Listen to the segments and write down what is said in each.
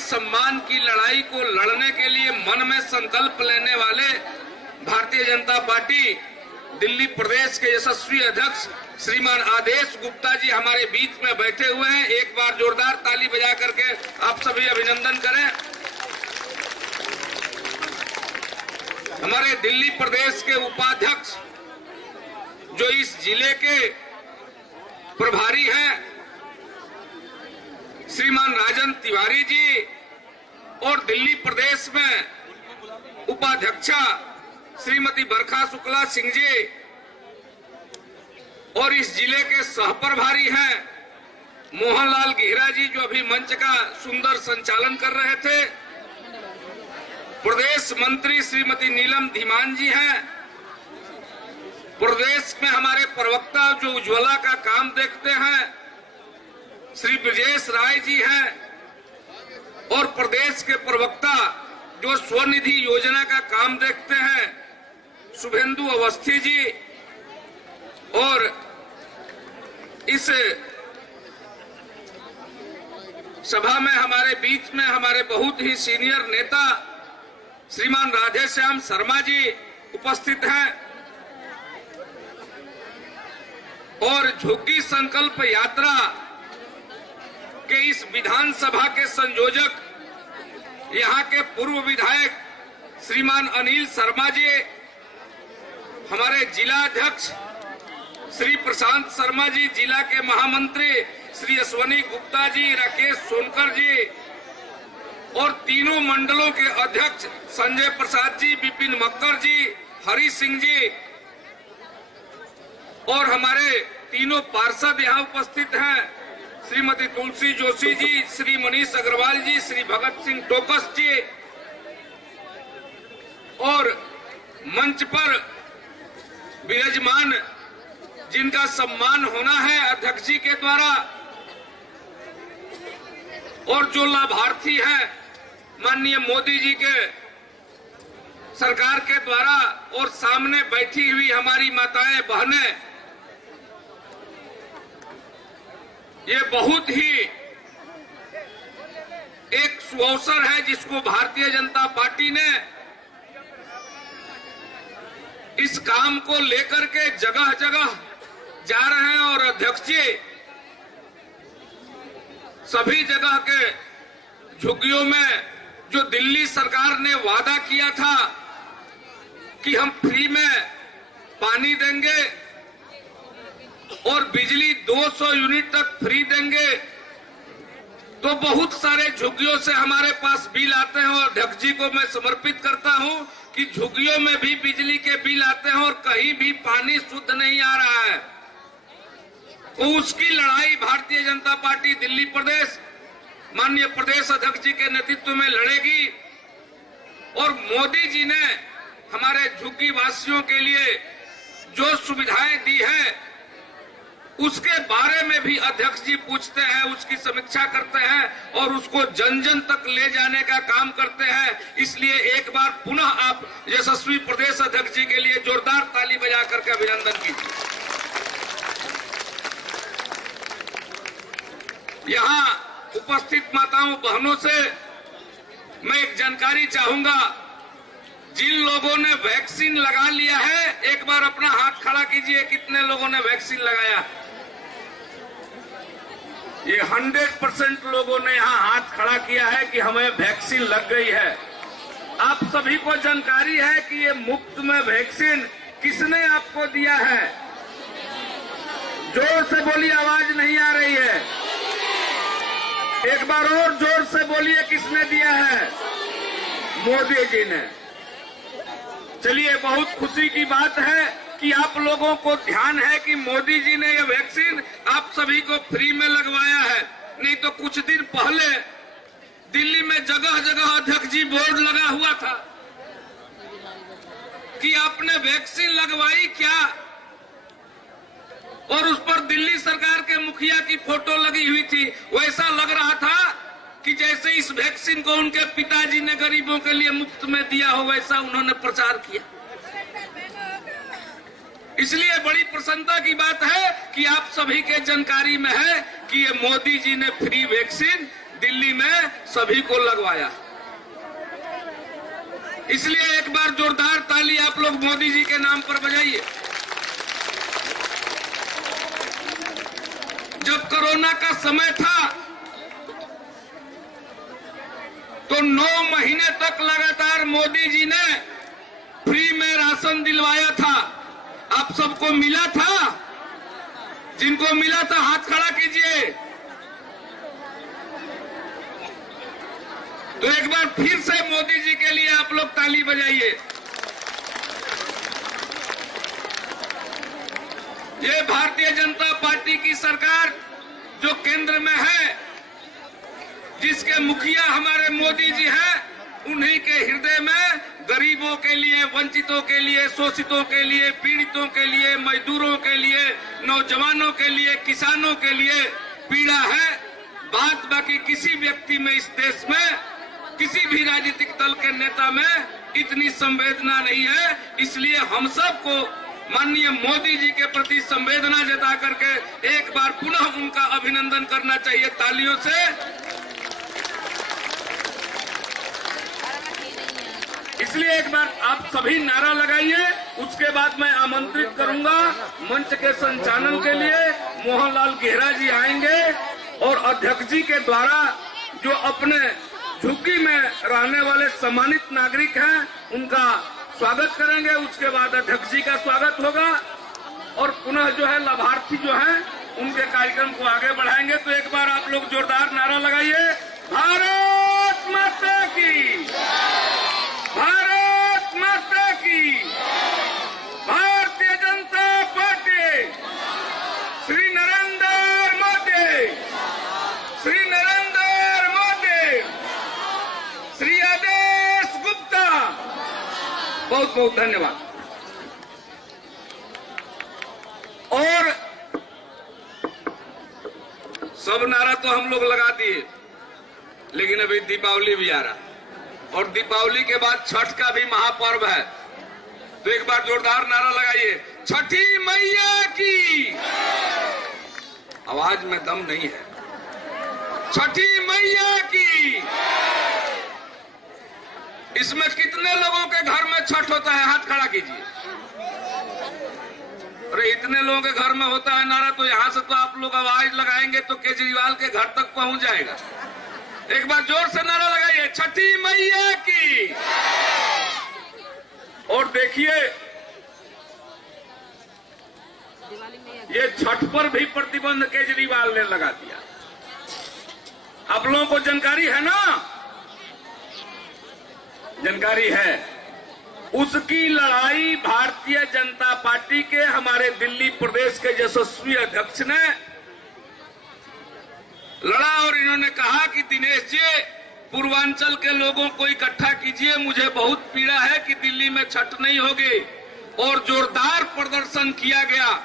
सम्मान की लड़ाई को लड़ने के लिए मन में संकल्प लेने वाले भारतीय जनता पार्टी दिल्ली प्रदेश के यशस्वी अध्यक्ष श्रीमान आदेश गुप्ता जी हमारे बीच में बैठे हुए हैं। एक बार जोरदार ताली बजा करके आप सभी अभिनंदन करें। हमारे दिल्ली प्रदेश के उपाध्यक्ष जो इस जिले के प्रभारी हैं श्रीमान राजन तिवारी जी और दिल्ली प्रदेश में उपाध्यक्षा श्रीमती बरखा शुक्ला सिंह जी और इस जिले के सहप्रभारी हैं मोहनलाल गेहरा जी जो अभी मंच का सुंदर संचालन कर रहे थे। प्रदेश मंत्री श्रीमती नीलम धीमान जी हैं। प्रदेश में हमारे प्रवक्ता जो उज्ज्वला का काम देखते हैं श्री ब्रजेश राय जी हैं और प्रदेश के प्रवक्ता जो स्वनिधि योजना का काम देखते हैं शुभेंदु अवस्थी जी और इस सभा में हमारे बीच में हमारे बहुत ही सीनियर नेता श्रीमान राधेश्याम शर्मा जी उपस्थित हैं और झुग्गी संकल्प यात्रा के इस विधानसभा के संयोजक यहाँ के पूर्व विधायक श्रीमान अनिल शर्मा जी, हमारे जिला अध्यक्ष श्री प्रशांत शर्मा जी, जिला के महामंत्री श्री अश्वनी गुप्ता जी, राकेश सोनकर जी और तीनों मंडलों के अध्यक्ष संजय प्रसाद जी, विपिन मक्कर जी, हरि सिंह जी और हमारे तीनों पार्षद यहाँ उपस्थित हैं श्रीमती तुलसी जोशी जी, श्री मनीष अग्रवाल जी, श्री भगत सिंह टोकस जी और मंच पर विराजमान जिनका सम्मान होना है अध्यक्ष जी के द्वारा और जो लाभार्थी हैं माननीय मोदी जी के सरकार के द्वारा और सामने बैठी हुई हमारी माताएं बहनें, ये बहुत ही एक सुअवसर है जिसको भारतीय जनता पार्टी ने इस काम को लेकर के जगह जगह जा रहे हैं और अध्यक्ष जी सभी जगह के झुग्गियों में जो दिल्ली सरकार ने वादा किया था कि हम फ्री में पानी देंगे और बिजली 200 यूनिट तक फ्री देंगे, तो बहुत सारे झुग्गियों से हमारे पास बिल आते हैं और अध्यक्ष जी को मैं समर्पित करता हूं कि झुग्गियों में भी बिजली के बिल आते हैं और कहीं भी पानी शुद्ध नहीं आ रहा है। तो उसकी लड़ाई भारतीय जनता पार्टी दिल्ली प्रदेश माननीय प्रदेश अध्यक्ष जी के नेतृत्व में लड़ेगी और मोदी जी ने हमारे झुग्गी वासियों के लिए जो सुविधाएं दी है उसके बारे में भी अध्यक्ष जी पूछते हैं, उसकी समीक्षा करते हैं और उसको जन जन तक ले जाने का काम करते हैं। इसलिए एक बार पुनः आप यशस्वी प्रदेश अध्यक्ष जी के लिए जोरदार ताली बजा करके अभिनंदन कीजिए। यहाँ उपस्थित माताओं बहनों से मैं एक जानकारी चाहूंगा, जिन लोगों ने वैक्सीन लगा लिया है एक बार अपना हाथ खड़ा कीजिए, कितने लोगों ने वैक्सीन लगाया? ये 100% लोगों ने यहाँ हाथ खड़ा किया है कि हमें वैक्सीन लग गई है। आप सभी को जानकारी है कि ये मुफ्त में वैक्सीन किसने आपको दिया है? जोर से बोलिए, आवाज नहीं आ रही है। एक बार और जोर से बोलिए, किसने दिया है? मोदी जी ने। चलिए, बहुत खुशी की बात है कि आप लोगों को ध्यान है कि मोदी जी ने ये वैक्सीन आप सभी को फ्री में लगवाया है। नहीं तो कुछ दिन पहले दिल्ली में जगह जगह अध्यक्ष जी बोर्ड लगा हुआ था कि आपने वैक्सीन लगवाई क्या, और उस पर दिल्ली सरकार के मुखिया की फोटो लगी हुई थी। वैसा लग रहा था कि जैसे इस वैक्सीन को उनके पिताजी ने गरीबों के लिए मुफ्त में दिया हो, वैसा उन्होंने प्रचार किया। इसलिए बड़ी प्रसन्नता की बात है कि आप सभी के जानकारी में है कि ये मोदी जी ने फ्री वैक्सीन दिल्ली में सभी को लगवाया। इसलिए एक बार जोरदार ताली आप लोग मोदी जी के नाम पर बजाइए। जब कोरोना का समय था तो 9 महीने तक लगातार मोदी जी ने फ्री में राशन दिलवाया था। आप सबको मिला था? जिनको मिला था हाथ खड़ा कीजिए। तो एक बार फिर से मोदी जी के लिए आप लोग ताली बजाइए। ये भारतीय जनता पार्टी की सरकार जो केंद्र में है, जिसके मुखिया हमारे मोदी जी हैं, उन्हीं के हृदय में गरीबों के लिए, वंचितों के लिए, शोषितों के लिए, पीड़ितों के लिए, मजदूरों के लिए, नौजवानों के लिए, किसानों के लिए पीड़ा है। बात बाकी किसी व्यक्ति में इस देश में, किसी भी राजनीतिक दल के नेता में इतनी संवेदना नहीं है। इसलिए हम सबको माननीय मोदी जी के प्रति संवेदना जता करके एक बार पुनः उनका अभिनंदन करना चाहिए तालियों से। इसलिए एक बार आप सभी नारा लगाइए। उसके बाद मैं आमंत्रित करूंगा मंच के संचालन के लिए मोहनलाल गेहरा जी आएंगे और अध्यक्ष जी के द्वारा जो अपने झुग्गी में रहने वाले सम्मानित नागरिक हैं उनका स्वागत करेंगे। उसके बाद अध्यक्ष जी का स्वागत होगा और पुनः जो है लाभार्थी जो हैं उनके कार्यक्रम को आगे बढ़ाएंगे। तो एक बार आप लोग जोरदार नारा लगाइए, भारत माता की, भारत माता की, भारतीय जनता पार्टी, श्री नरेंद्र मोदी, श्री नरेंद्र मोदी, श्री आदेश गुप्ता। बहुत बहुत धन्यवाद। और सब नारा तो हम लोग लगा दिए, लेकिन अभी दीपावली भी आ रहा और दीपावली के बाद छठ का भी महापर्व है। तो एक बार जोरदार नारा लगाइए, छठी मैया की। आवाज में दम नहीं है। छठी मैया की। इसमें कितने लोगों के घर में छठ होता है? हाथ खड़ा कीजिए। अरे इतने लोगों के घर में होता है नारा, तो यहां से तो आप लोग आवाज लगाएंगे तो केजरीवाल के घर तक पहुंच जाएगा। एक बार जोर से नारा लगाइए, छठी मैया की। और देखिए ये छठ पर भी प्रतिबंध केजरीवाल ने लगा दिया। आप लोगों को जानकारी है ना? जानकारी है। उसकी लड़ाई भारतीय जनता पार्टी के हमारे दिल्ली प्रदेश के यशस्वी अध्यक्ष ने लड़ा और इन्होंने कहा कि दिनेश जी, पूर्वांचल के लोगों को इकट्ठा कीजिए, मुझे बहुत पीड़ा है कि दिल्ली में छठ नहीं होगी। और जोरदार प्रदर्शन किया गया।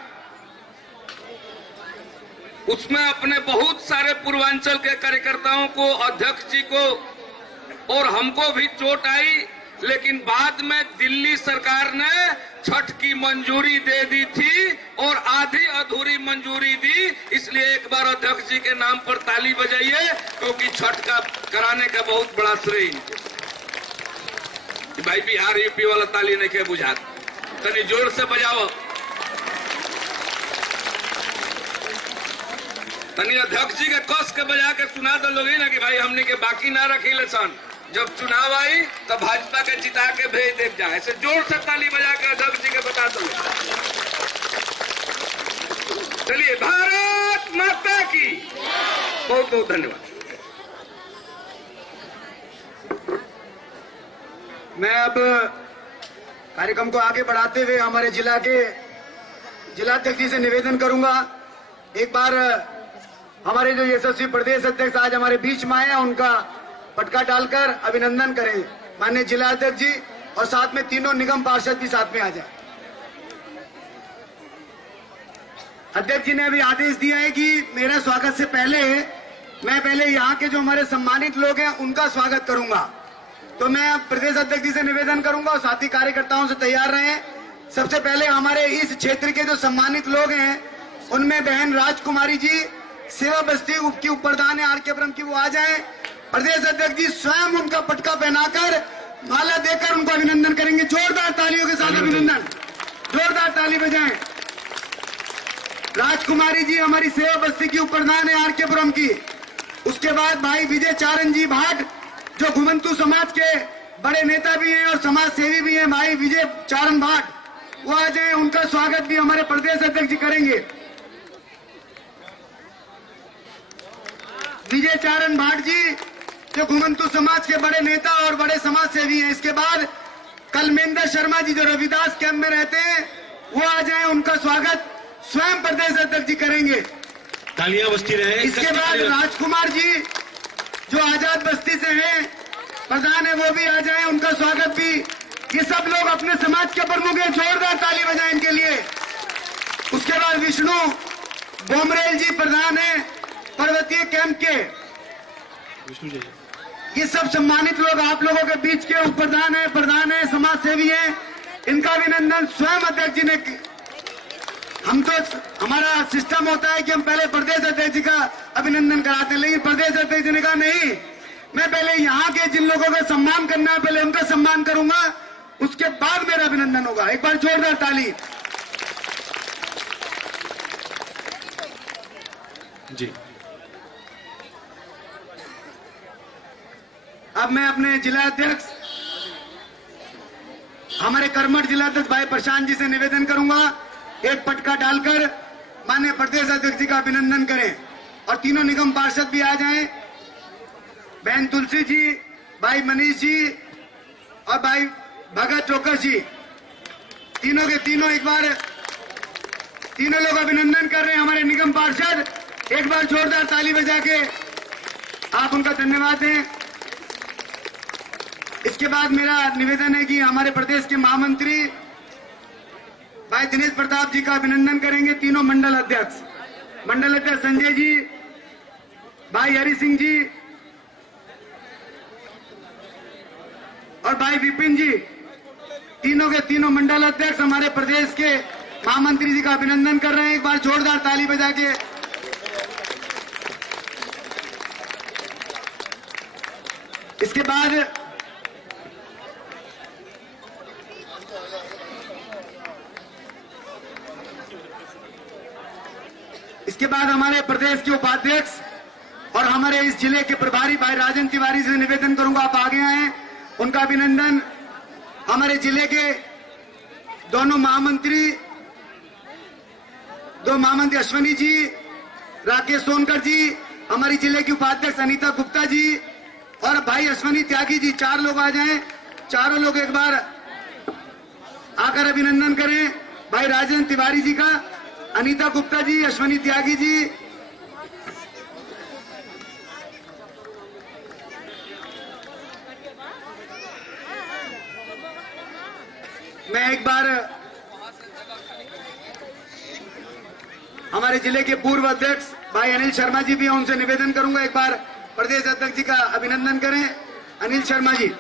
उसमें अपने बहुत सारे पूर्वांचल के कार्यकर्ताओं को, अध्यक्ष जी को और हमको भी चोट आई, लेकिन बाद में दिल्ली सरकार ने छठ की मंजूरी दे दी थी और आधी अधूरी मंजूरी दी। इसलिए एक बार अध्यक्ष जी के नाम पर ताली बजाइए, क्योंकि छठ का कराने का बहुत बड़ा श्रेय इनको। भाई बिहार यूपी वाला ताली नहीं के बुझात, तनी जोर से बजाओ। तनी अध्यक्ष जी के कस के बजा के सुना दो लोग ना कि भाई हमने के बाकी ना रखी सन। जब चुनाव आई तो भाजपा के जिता के भेज दे जाए। ऐसे जोर से ताली बजा के अध्यक्ष जी के बता दो। चलिए, भारत माता की। बहुत बहुत धन्यवाद। मैं अब कार्यक्रम को आगे बढ़ाते हुए हमारे जिलाध्यक्ष जी से निवेदन करूंगा, एक बार हमारे जो यशस्वी प्रदेश अध्यक्ष आज हमारे बीच में आए हैं उनका पटका डालकर अभिनंदन करें। माननीय जिलाध्यक्ष जी और साथ में तीनों निगम पार्षद भी साथ में आ जाए। अध्यक्ष जी ने अभी आदेश दिया है कि मेरे स्वागत से पहले मैं यहाँ के जो हमारे सम्मानित लोग हैं उनका स्वागत करूंगा। तो मैं प्रदेश अध्यक्ष जी से निवेदन करूंगा और साथी कार्यकर्ताओं से तैयार रहें। सबसे पहले हमारे इस क्षेत्र के जो सम्मानित लोग हैं उनमें बहन राजकुमारी जी सेवा बस्ती की उप प्रधान है आर.के. ब्रह्म की, वो आ जाए। प्रदेश अध्यक्ष जी स्वयं उनका पटका पहनाकर माला देकर उनको अभिनंदन करेंगे। जोरदार तालियों के साथ अभिनंदन, जोरदार ताली बजाएं। राजकुमारी जी हमारी सेवा बस्ती की उप प्रधान है आर.के. ब्रह्म की। उसके बाद भाई विजय चारण जी भाट, जो घुमंतु समाज के बड़े नेता भी हैं और समाज सेवी भी हैं, भाई विजय चारण भाट, वो आ जाए। उनका स्वागत भी हमारे प्रदेश अध्यक्ष जी करेंगे। विजय चारण भाट जी जो घुमंतु समाज के बड़े नेता और बड़े समाज सेवी हैं। इसके बाद कलमेंद्र शर्मा जी जो रविदास कैंप में रहते हैं, वो आ जाए। उनका स्वागत स्वयं प्रदेश अध्यक्ष जी करेंगे। तालियां बजती रहे। इसके बाद राजकुमार जी जो आजाद बस्ती से हैं, प्रधान है, वो भी आ जाए। उनका स्वागत भी, ये सब लोग अपने समाज के प्रमुख हैं, जोरदार ताली बजाएं इनके लिए। उसके बाद विष्णु बोमरेल जी प्रधान है पर्वतीय कैंप के। ये सब सम्मानित लोग आप लोगों के बीच के उप प्रधान है, समाज सेवी हैं। इनका अभिनंदन स्वयं अध्यक्ष जी ने। हम तो, हमारा सिस्टम होता है कि हम पहले प्रदेश अध्यक्ष जी का अभिनंदन कराते हैं, लेकिन प्रदेश अध्यक्ष जी ने कहा नहीं, मैं पहले यहाँ के जिन लोगों का सम्मान करना है पहले उनका सम्मान करूंगा, उसके बाद मेरा अभिनंदन होगा। एक बार जोरदार ताली। जी। अब मैं अपने जिला अध्यक्ष, हमारे कर्मठ जिला अध्यक्ष भाई प्रशांत जी से निवेदन करूंगा, एक पटका डालकर माननीय प्रदेश अध्यक्ष जी का अभिनंदन करें। और तीनों निगम पार्षद भी आ जाएं, बहन तुलसी जी, भाई मनीष जी और भाई भगत चौकस जी, तीनों के तीनों एक बार, तीनों लोग अभिनंदन कर रहे हैं हमारे निगम पार्षद। एक बार जोरदार ताली बजा के आप उनका धन्यवाद दें। इसके बाद मेरा निवेदन है कि हमारे प्रदेश के महामंत्री भाई दिनेश प्रताप जी का अभिनंदन करेंगे। तीनों मंडल अध्यक्ष संजय जी, भाई हरि सिंह जी और भाई विपिन जी, तीनों के तीनों मंडल अध्यक्ष हमारे प्रदेश के महामंत्री जी का अभिनंदन कर रहे हैं। एक बार जोरदार ताली बजा के। इसके बाद हमारे प्रदेश के उपाध्यक्ष और हमारे इस जिले के प्रभारी भाई राजन तिवारी से निवेदन करूंगा, आप आगे आए, उनका अभिनंदन। हमारे जिले के दो महामंत्री अश्वनी जी, राकेश सोनकर जी, हमारी जिले की उपाध्यक्ष अनीता गुप्ता जी और भाई अश्वनी त्यागी जी, 4 लोग आ जाएं। चारों लोग एक बार आकर अभिनंदन करें भाई राजन तिवारी जी का, अनीता गुप्ता जी, अश्वनी त्यागी जी। मैं एक बार हमारे जिले के पूर्व अध्यक्ष भाई अनिल शर्मा जी भी हैं, उनसे निवेदन करूंगा, एक बार प्रदेश अध्यक्ष जी का अभिनंदन करें। अनिल शर्मा जी,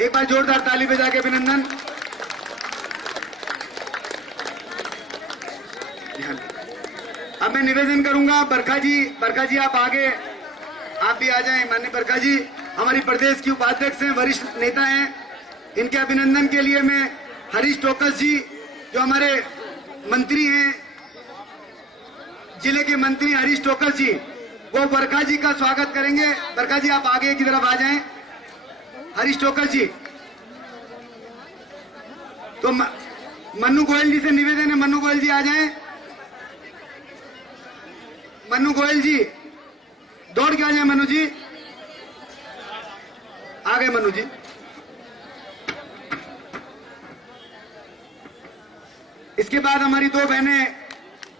एक बार जोरदार ताली बजा के अभिनंदन। अब मैं निवेदन करूंगा बरखा जी आप आगे, आप भी आ जाएं। माननीय बरखा जी हमारी प्रदेश की उपाध्यक्ष हैं, वरिष्ठ नेता हैं। इनके अभिनंदन के लिए मैं हरीश टोकस जी जो हमारे मंत्री हैं, जिले के मंत्री हरीश टोकस जी, वो बरखा जी का स्वागत करेंगे। बरखा जी आप आगे की तरफ आ जाएं। हरीश टोकस जी, तो मन्नू गोयल जी से निवेदन है, मन्नू गोयल जी आ जाएं। मन्नू गोयल जी दौड़ के आ जाए। मन्नू जी आ गए। मन्नू जी, इसके बाद हमारी 2 बहनें,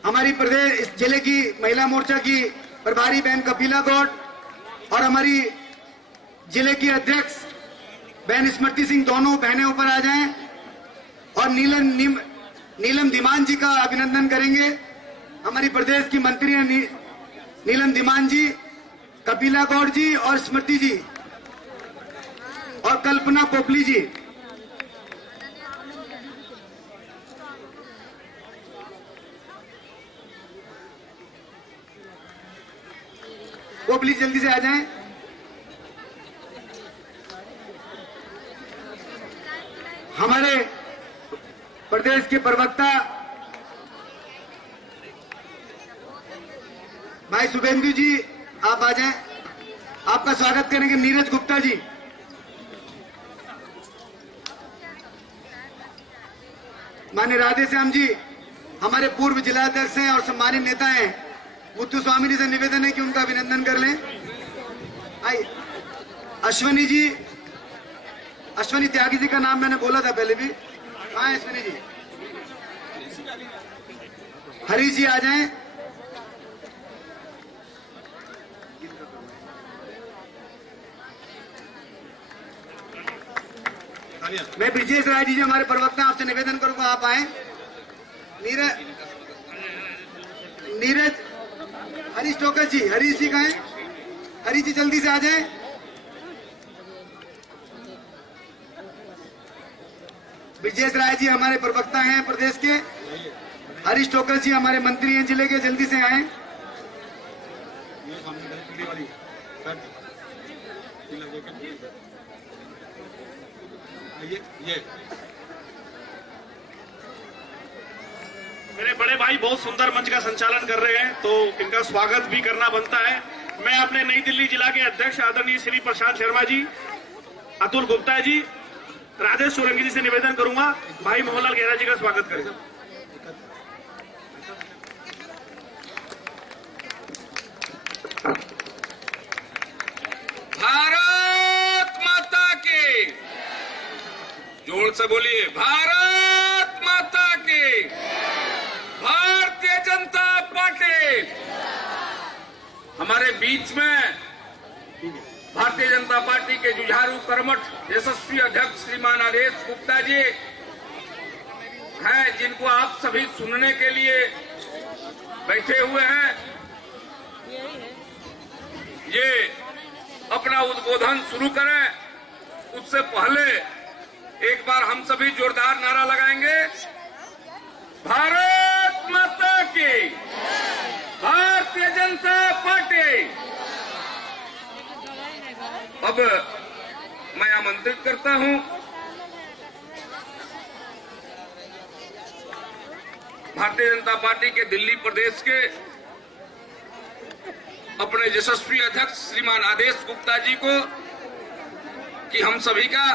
हमारी प्रदेश इस जिले की महिला मोर्चा की प्रभारी बहन कपिला गौड़ और हमारी जिले की अध्यक्ष बहन स्मृति सिंह, दोनों बहनें ऊपर आ जाएं और नीलम धीमान जी का अभिनंदन करेंगे। हमारी प्रदेश की मंत्री हैं नीलम धीमान जी, कपिला गौड़ जी और स्मृति जी और कल्पना पोपली जी। वो प्लीज जल्दी से आ जाएं। हमारे प्रदेश के प्रवक्ता भाई शुभेंदु जी आप आ जाएं। आपका स्वागत करेंगे नीरज गुप्ता जी। माननीय राधे श्याम जी हमारे पूर्व जिलाध्यक्ष हैं और सम्मानित नेता हैं। मुत्तु स्वामी जी से निवेदन है कि उनका अभिनंदन कर लें। आई अश्वनी जी, अश्वनी त्यागी जी का नाम मैंने बोला था पहले भी। हाँ अश्वनी जी, हरीश जी आ जाएं। मैं ब्रिजेश राय जी हमारे प्रवक्ता आपसे निवेदन करूंगा आप आए। नीरज हरीश टोकर जी, हरीश जी कहाँ हैं? हरीश जी जल्दी से आ जाएं। ब्रिजेश राय जी हमारे प्रवक्ता हैं प्रदेश के। हरीश टोकर जी हमारे मंत्री हैं जिले के, जल्दी से आए। मेरे बड़े भाई बहुत सुंदर मंच का संचालन कर रहे हैं तो इनका स्वागत भी करना बनता है। मैं अपने नई दिल्ली जिला के अध्यक्ष आदरणीय श्री प्रशांत शर्मा जी, अतुल गुप्ता जी, राजेश सोलंकी जी से निवेदन करूंगा भाई मोहनलाल गहरा जी का स्वागत करें। भारत माता की, जोर से बोलिए, भारत माता की, भारतीय जनता पार्टी। हमारे बीच में भारतीय जनता पार्टी के जुझारू कर्मठ यशस्वी अध्यक्ष श्रीमान आदेश गुप्ता जी हैं, जिनको आप सभी सुनने के लिए बैठे हुए हैं। ये अपना उद्बोधन शुरू करें उससे पहले एक बार हम सभी जोरदार नारा लगाएंगे, भारत माता की, भारतीय जनता पार्टी। अब मैं आमंत्रित करता हूं भारतीय जनता पार्टी के दिल्ली प्रदेश के अपने यशस्वी अध्यक्ष श्रीमान आदेश गुप्ता जी को कि हम सभी का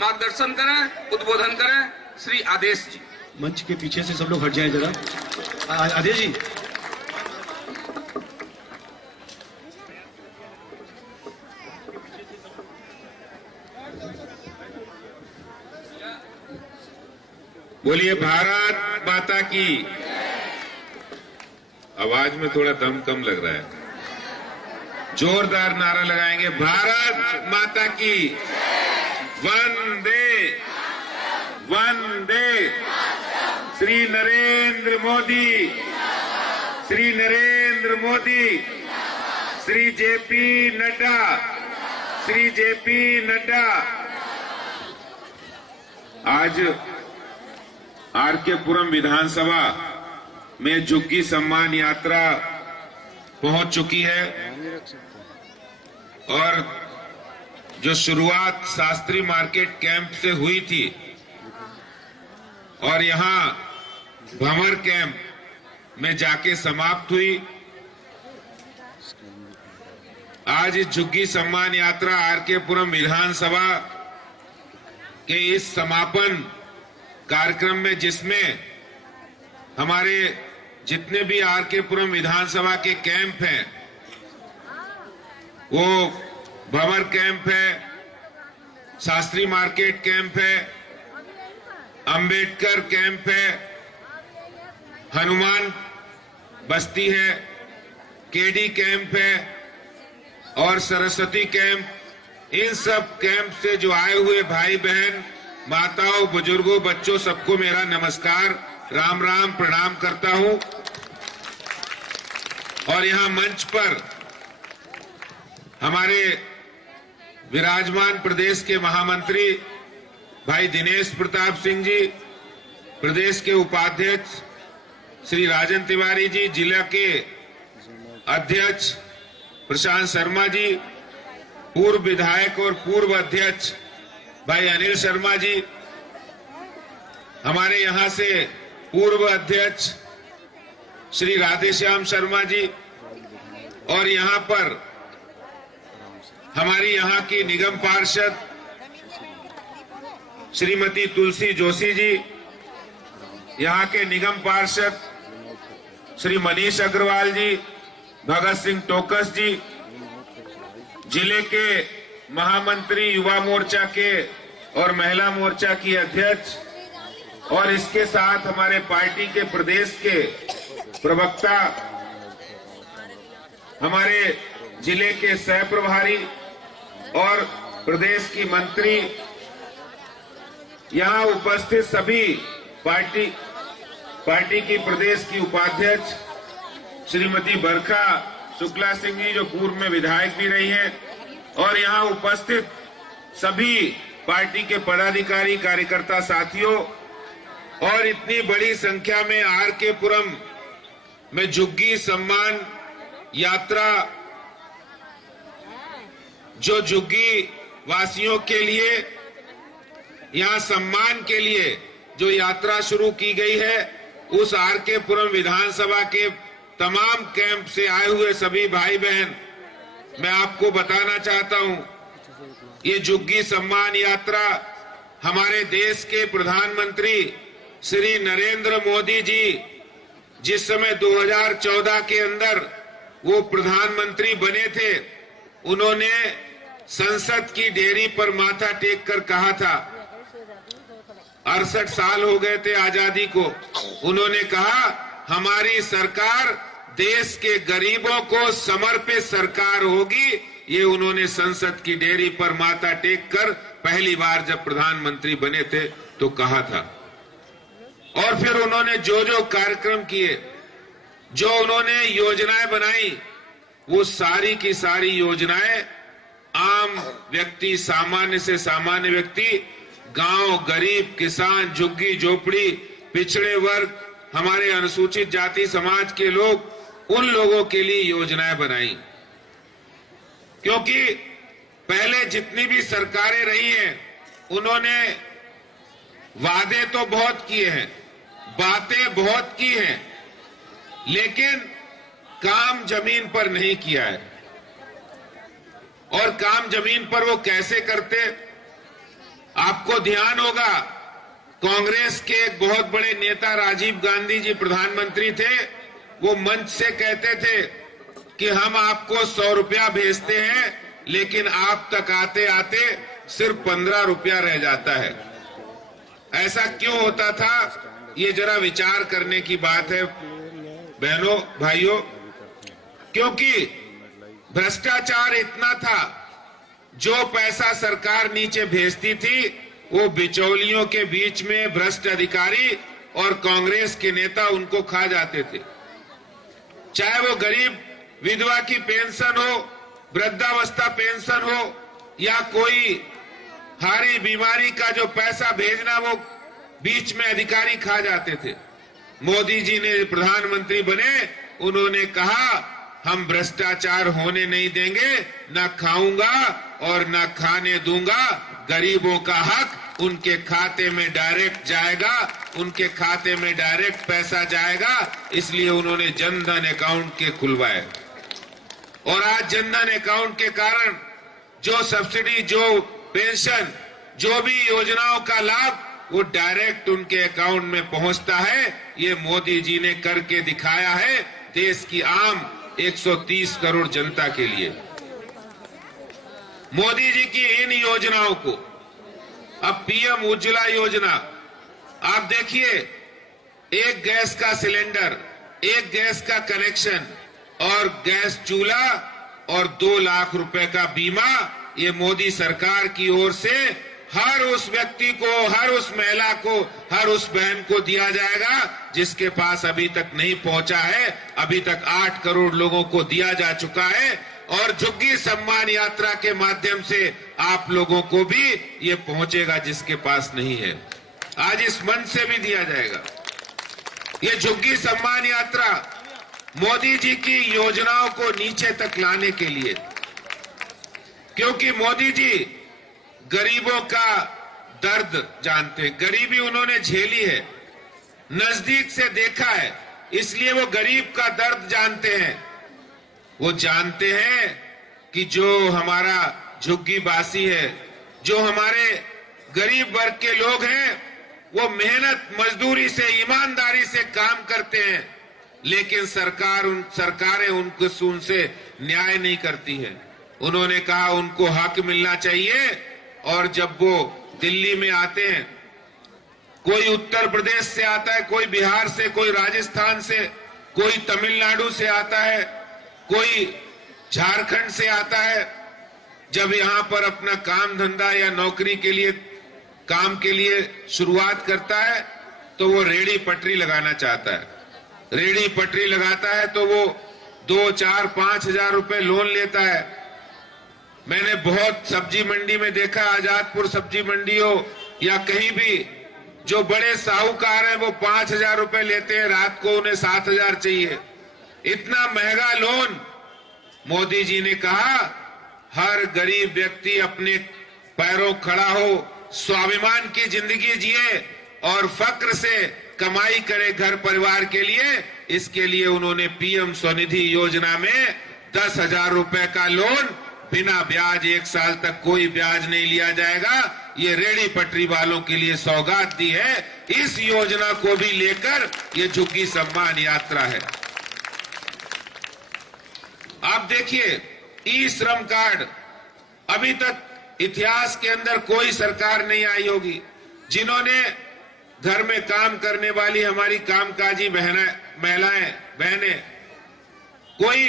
मार्गदर्शन करें, उद्बोधन करें। श्री आदेश जी मंच के पीछे से सब लोग हट जाएं जरा। आदेश जी, बोलिए भारत माता की। आवाज में थोड़ा दम कम लग रहा है, जोरदार नारा लगाएंगे, भारत माता की, वंदे वंदे। Shri Narendra Modi, Shri Narendra Modi, Shri JP Nadda, Shri JP Nadda. आज आरके पुरम विधानसभा में झुग्गी सम्मान यात्रा पहुंच चुकी है और जो शुरुआत शास्त्री मार्केट कैंप से हुई थी और यहां भंवर कैंप में जाके समाप्त हुई, आज इस झुग्गी सम्मान यात्रा आरके पुरम विधानसभा के इस समापन कार्यक्रम में, जिसमें हमारे जितने भी आरके पुरम विधानसभा के कैंप हैं, वो भंवर कैंप है, शास्त्री मार्केट कैंप है, अंबेडकर कैंप है, हनुमान बस्ती है, केडी कैंप है और सरस्वती कैंप। इन सब कैंप से जो आए हुए भाई बहन, माताओं, बुजुर्गों, बच्चों, सबको मेरा नमस्कार, राम राम, प्रणाम करता हूं। और यहां मंच पर हमारे विराजमान प्रदेश के महामंत्री भाई दिनेश प्रताप सिंह जी, प्रदेश के उपाध्यक्ष श्री राजन तिवारी जी, जिला के अध्यक्ष प्रशांत शर्मा जी, पूर्व विधायक और पूर्व अध्यक्ष भाई अनिल शर्मा जी, हमारे यहां से पूर्व अध्यक्ष श्री राधेश्याम शर्मा जी, और यहां पर हमारी यहां की निगम पार्षद श्रीमती तुलसी जोशी जी, यहां के निगम पार्षद श्री मनीष अग्रवाल जी, भगत सिंह टोकस जी, जिले के महामंत्री युवा मोर्चा के और महिला मोर्चा की अध्यक्ष, और इसके साथ हमारे पार्टी के प्रदेश के प्रवक्ता, हमारे जिले के सह प्रभारी और प्रदेश की मंत्री, यहां उपस्थित सभी पार्टी की प्रदेश की उपाध्यक्ष श्रीमती बरखा शुक्ला सिंह जी, जो पूर्व में विधायक भी रही हैं, और यहां उपस्थित सभी पार्टी के पदाधिकारी कार्यकर्ता साथियों, और इतनी बड़ी संख्या में आर के पुरम में झुग्गी सम्मान यात्रा, जो झुग्गी वासियों के लिए यहां सम्मान के लिए जो यात्रा शुरू की गई है, उस आर के पुरम विधानसभा के तमाम कैंप से आए हुए सभी भाई बहन, मैं आपको बताना चाहता हूं, ये झुग्गी सम्मान यात्रा हमारे देश के प्रधानमंत्री श्री नरेंद्र मोदी जी जिस समय 2014 के अंदर वो प्रधानमंत्री बने थे, उन्होंने संसद की डेयरी पर माथा टेक कर कहा था, 68 साल हो गए थे आजादी को, उन्होंने कहा हमारी सरकार देश के गरीबों को समर्पित सरकार होगी। ये उन्होंने संसद की डेयरी पर माथा टेक कर पहली बार जब प्रधानमंत्री बने थे तो कहा था। और फिर उन्होंने जो जो कार्यक्रम किए, जो उन्होंने योजनाएं बनाई, वो सारी की सारी योजनाएं आम व्यक्ति, सामान्य से सामान्य व्यक्ति, गांव, गरीब, किसान, झुग्गी झोपड़ी, पिछड़े वर्ग, हमारे अनुसूचित जाति समाज के लोग, उन लोगों के लिए योजनाएं बनाई। क्योंकि पहले जितनी भी सरकारें रही हैं, उन्होंने वादे तो बहुत किए हैं, बातें बहुत की हैं, लेकिन काम जमीन पर नहीं किया है। और काम जमीन पर वो कैसे करते, आपको ध्यान होगा, कांग्रेस के एक बहुत बड़े नेता राजीव गांधी जी प्रधानमंत्री थे, वो मंच से कहते थे कि हम आपको 100 रुपया भेजते हैं, लेकिन आप तक आते आते सिर्फ 15 रुपया रह जाता है। ऐसा क्यों होता था, ये जरा विचार करने की बात है बहनों, भाइयों। क्योंकि भ्रष्टाचार इतना था, जो पैसा सरकार नीचे भेजती थी वो बिचौलियों के बीच में भ्रष्ट अधिकारी और कांग्रेस के नेता उनको खा जाते थे। चाहे वो गरीब विधवा की पेंशन हो, वृद्धावस्था पेंशन हो, या कोई हारी बीमारी का जो पैसा भेजना, वो बीच में अधिकारी खा जाते थे। मोदी जी ने प्रधानमंत्री बने, उन्होंने कहा हम भ्रष्टाचार होने नहीं देंगे, ना खाऊंगा और ना खाने दूंगा, गरीबों का हक उनके खाते में डायरेक्ट जाएगा, उनके खाते में डायरेक्ट पैसा जाएगा। इसलिए उन्होंने जनधन अकाउंट के खुलवाए, और आज जनधन अकाउंट के कारण जो सब्सिडी, जो पेंशन, जो भी योजनाओं का लाभ, वो डायरेक्ट उनके अकाउंट में पहुंचता है। ये मोदी जी ने करके दिखाया है देश की आम 130 करोड़ जनता के लिए। मोदी जी की इन योजनाओं को, अब पीएम उज्ज्वला योजना, आप देखिए, एक गैस का सिलेंडर, एक गैस का कनेक्शन और गैस चूल्हा और 2 लाख रुपए का बीमा, ये मोदी सरकार की ओर से हर उस व्यक्ति को, हर उस महिला को, हर उस बहन को दिया जाएगा जिसके पास अभी तक नहीं पहुंचा है। अभी तक 8 करोड़ लोगों को दिया जा चुका है, और झुग्गी सम्मान यात्रा के माध्यम से आप लोगों को भी ये पहुंचेगा जिसके पास नहीं है। आज इस मंच से भी दिया जाएगा। ये झुग्गी सम्मान यात्रा मोदी जी की योजनाओं को नीचे तक लाने के लिए, क्योंकि मोदी जी गरीबों का दर्द जानते हैं, गरीबी उन्होंने झेली है, नजदीक से देखा है, इसलिए वो गरीब का दर्द जानते हैं। वो जानते हैं कि जो हमारा झुग्गीवासी है, जो हमारे गरीब वर्ग के लोग हैं, वो मेहनत मजदूरी से, ईमानदारी से काम करते हैं, लेकिन सरकारें उनसे न्याय नहीं करती है। उन्होंने कहा उनको हक मिलना चाहिए, और जब वो दिल्ली में आते हैं, कोई उत्तर प्रदेश से आता है, कोई बिहार से, कोई राजस्थान से, कोई तमिलनाडु से आता है, कोई झारखंड से आता है, जब यहां पर अपना काम धंधा या नौकरी के लिए, काम के लिए शुरुआत करता है, तो वो रेहड़ी पटरी लगाना चाहता है। रेहड़ी पटरी लगाता है तो वो 2, 4, 5 हजार रुपए लोन लेता है। मैंने बहुत सब्जी मंडी में देखा, आजादपुर सब्जी मंडी हो या कहीं भी, जो बड़े साहूकार हैं वो 5 हजार रुपए लेते हैं, रात को उन्हें 7 हजार चाहिए। इतना महंगा लोन। मोदी जी ने कहा हर गरीब व्यक्ति अपने पैरों खड़ा हो, स्वाभिमान की जिंदगी जिए और फक्र से कमाई करे घर परिवार के लिए। इसके लिए उन्होंने पीएम स्वनिधि योजना में 10,000 रुपए का लोन बिना ब्याज, 1 साल तक कोई ब्याज नहीं लिया जाएगा, ये रेहड़ी पटरी वालों के लिए सौगात दी है। इस योजना को भी लेकर ये झुग्गी सम्मान यात्रा है। आप देखिए ई श्रम कार्ड, अभी तक इतिहास के अंदर कोई सरकार नहीं आई होगी जिन्होंने घर में काम करने वाली हमारी कामकाजी महिलाएं, बहनें, कोई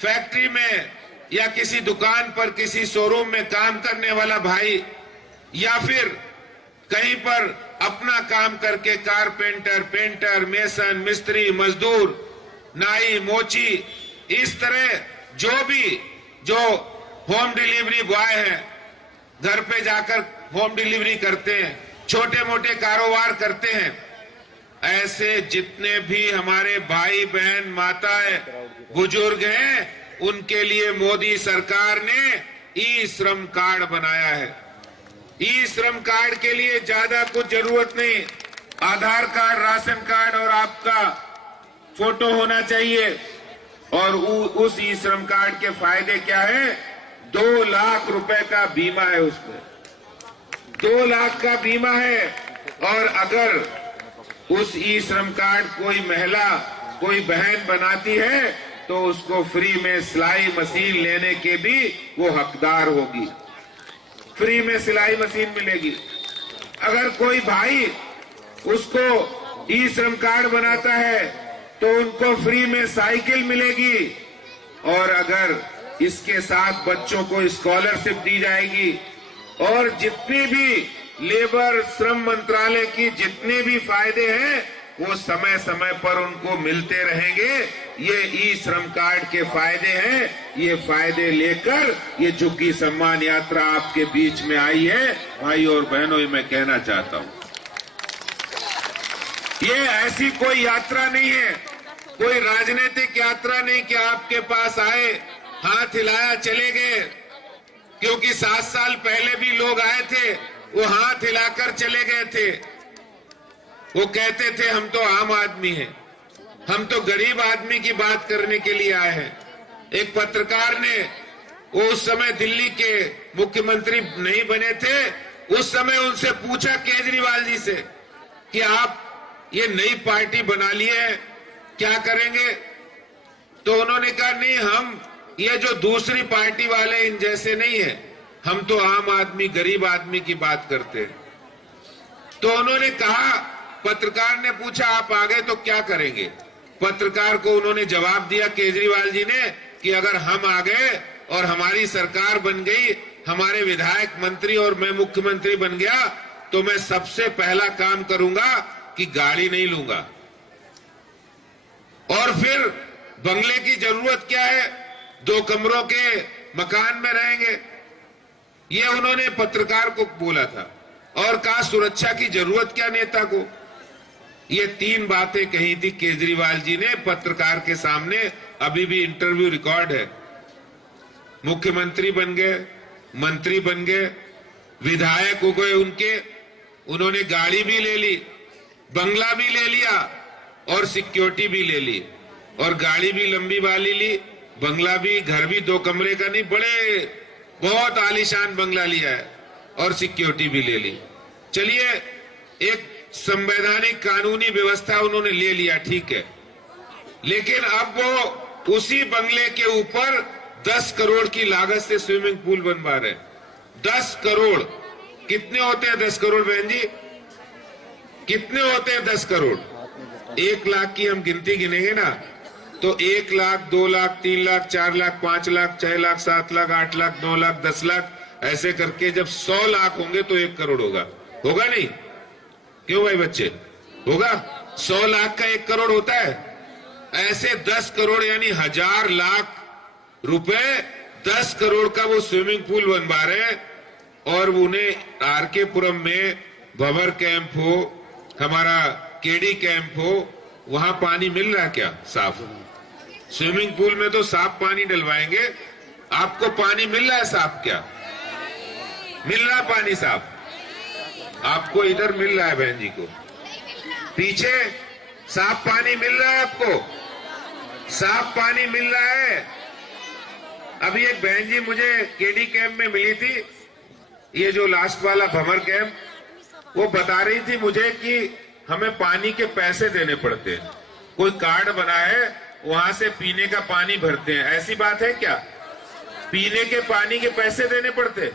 फैक्ट्री में या किसी दुकान पर, किसी शोरूम में काम करने वाला भाई, या फिर कहीं पर अपना काम करके कारपेंटर, पेंटर, मेसन, मिस्त्री, मजदूर, नाई, मोची, इस तरह जो होम डिलीवरी बॉय है, घर पे जाकर होम डिलीवरी करते हैं, छोटे मोटे कारोबार करते हैं, ऐसे जितने भी हमारे भाई बहन, माताएं, बुजुर्ग हैं, उनके लिए मोदी सरकार ने ई श्रम कार्ड बनाया है। ई श्रम कार्ड के लिए ज्यादा कुछ जरूरत नहीं, आधार कार्ड, राशन कार्ड और आपका फोटो होना चाहिए। और उस ई श्रम कार्ड के फायदे क्या है? 2 लाख रुपए का बीमा है, उसमें 2 लाख का बीमा है। और अगर उस ई श्रम कार्ड कोई महिला, कोई बहन बनाती है तो उसको फ्री में सिलाई मशीन लेने के भी वो हकदार होगी, फ्री में सिलाई मशीन मिलेगी। अगर कोई भाई उसको ई श्रम कार्ड बनाता है तो उनको फ्री में साइकिल मिलेगी, और अगर इसके साथ बच्चों को स्कॉलरशिप दी जाएगी, और जितनी भी लेबर श्रम मंत्रालय की जितने भी फायदे हैं वो समय समय पर उनको मिलते रहेंगे। ये ई श्रम कार्ड के फायदे हैं। ये फायदे लेकर ये झुग्गी सम्मान यात्रा आपके बीच में आई है। भाई और बहनों, ये मैं कहना चाहता हूं, ये ऐसी कोई यात्रा नहीं है, कोई राजनीतिक यात्रा नहीं कि आपके पास आए, हाथ हिलाया चले गए। क्योंकि 7 साल पहले भी लोग आए थे, वो हाथ हिलाकर चले गए थे। वो कहते थे हम तो आम आदमी हैं, हम तो गरीब आदमी की बात करने के लिए आए हैं। एक पत्रकार ने, वो उस समय दिल्ली के मुख्यमंत्री नहीं बने थे, उस समय उनसे पूछा केजरीवाल जी से कि आप ये नई पार्टी बना ली है, क्या करेंगे? तो उन्होंने कहा नहीं, हम ये जो दूसरी पार्टी वाले इन जैसे नहीं है, हम तो आम आदमी, गरीब आदमी की बात करते हैं। तो उन्होंने कहा, पत्रकार ने पूछा आप आ गए तो क्या करेंगे? पत्रकार को उन्होंने जवाब दिया केजरीवाल जी ने कि अगर हम आ गए और हमारी सरकार बन गई, हमारे विधायक, मंत्री और मैं मुख्यमंत्री बन गया, तो मैं सबसे पहला काम करूंगा कि गाड़ी नहीं लूंगा। और फिर बंगले की जरूरत क्या है? 2 कमरों के मकान में रहेंगे। ये उन्होंने पत्रकार को बोला था। और कहा सुरक्षा की जरूरत क्या नेता को? ये 3 बातें कही थी केजरीवाल जी ने पत्रकार के सामने, अभी भी इंटरव्यू रिकॉर्ड है। मुख्यमंत्री बन गए, मंत्री बन गए, विधायक हो गए उनके, उन्होंने गाड़ी भी ले ली, बंगला भी ले लिया और सिक्योरिटी भी ले ली, और गाड़ी भी लंबी वाली ली, बंगला भी, घर भी 2 कमरे का नहीं, बहुत आलीशान बंगला लिया है और सिक्योरिटी भी ले ली। चलिए, एक संवैधानिक कानूनी व्यवस्था उन्होंने ले लिया, ठीक है, लेकिन अब वो उसी बंगले के ऊपर 10 करोड़ की लागत से स्विमिंग पूल बनवा रहे हैं। 10 करोड़ कितने होते हैं? 10 करोड़ बहन जी कितने होते हैं? 10 करोड़ 1 लाख की हम गिनती गिनेंगे ना, तो 1 लाख, 2 लाख, 3 लाख, 4 लाख, 5 लाख, 6 लाख, 7 लाख, 8 लाख, 9 लाख, 10 लाख, ऐसे करके जब 100 लाख होंगे तो 1 करोड़ होगा। होगा नहीं? क्यों भाई बच्चे? होगा। 100 लाख का 1 करोड़ होता है। ऐसे 10 करोड़ यानी 1000 लाख रुपए 10 करोड़ का वो स्विमिंग पूल बनवा रहे हैं, और उन्हें आरके पुरम में भंवर कैंप हो, हमारा केडी कैंप हो, वहां पानी मिल रहा है क्या? साफ। स्विमिंग पूल में तो साफ पानी डलवाएंगे, आपको पानी मिल रहा है साफ? क्या मिल रहा है पानी साफ? आपको इधर मिल रहा है बहन जी को, पीछे साफ पानी मिल रहा है, आपको साफ पानी मिल रहा है। अभी एक बहन जी मुझे केडी कैंप में मिली थी, ये जो लास्ट वाला भंवर कैंप, वो बता रही थी मुझे कि हमें पानी के पैसे देने पड़ते हैं, कोई कार्ड बना है, वहां से पीने का पानी भरते हैं। ऐसी बात है क्या? पीने के पानी के पैसे देने पड़ते?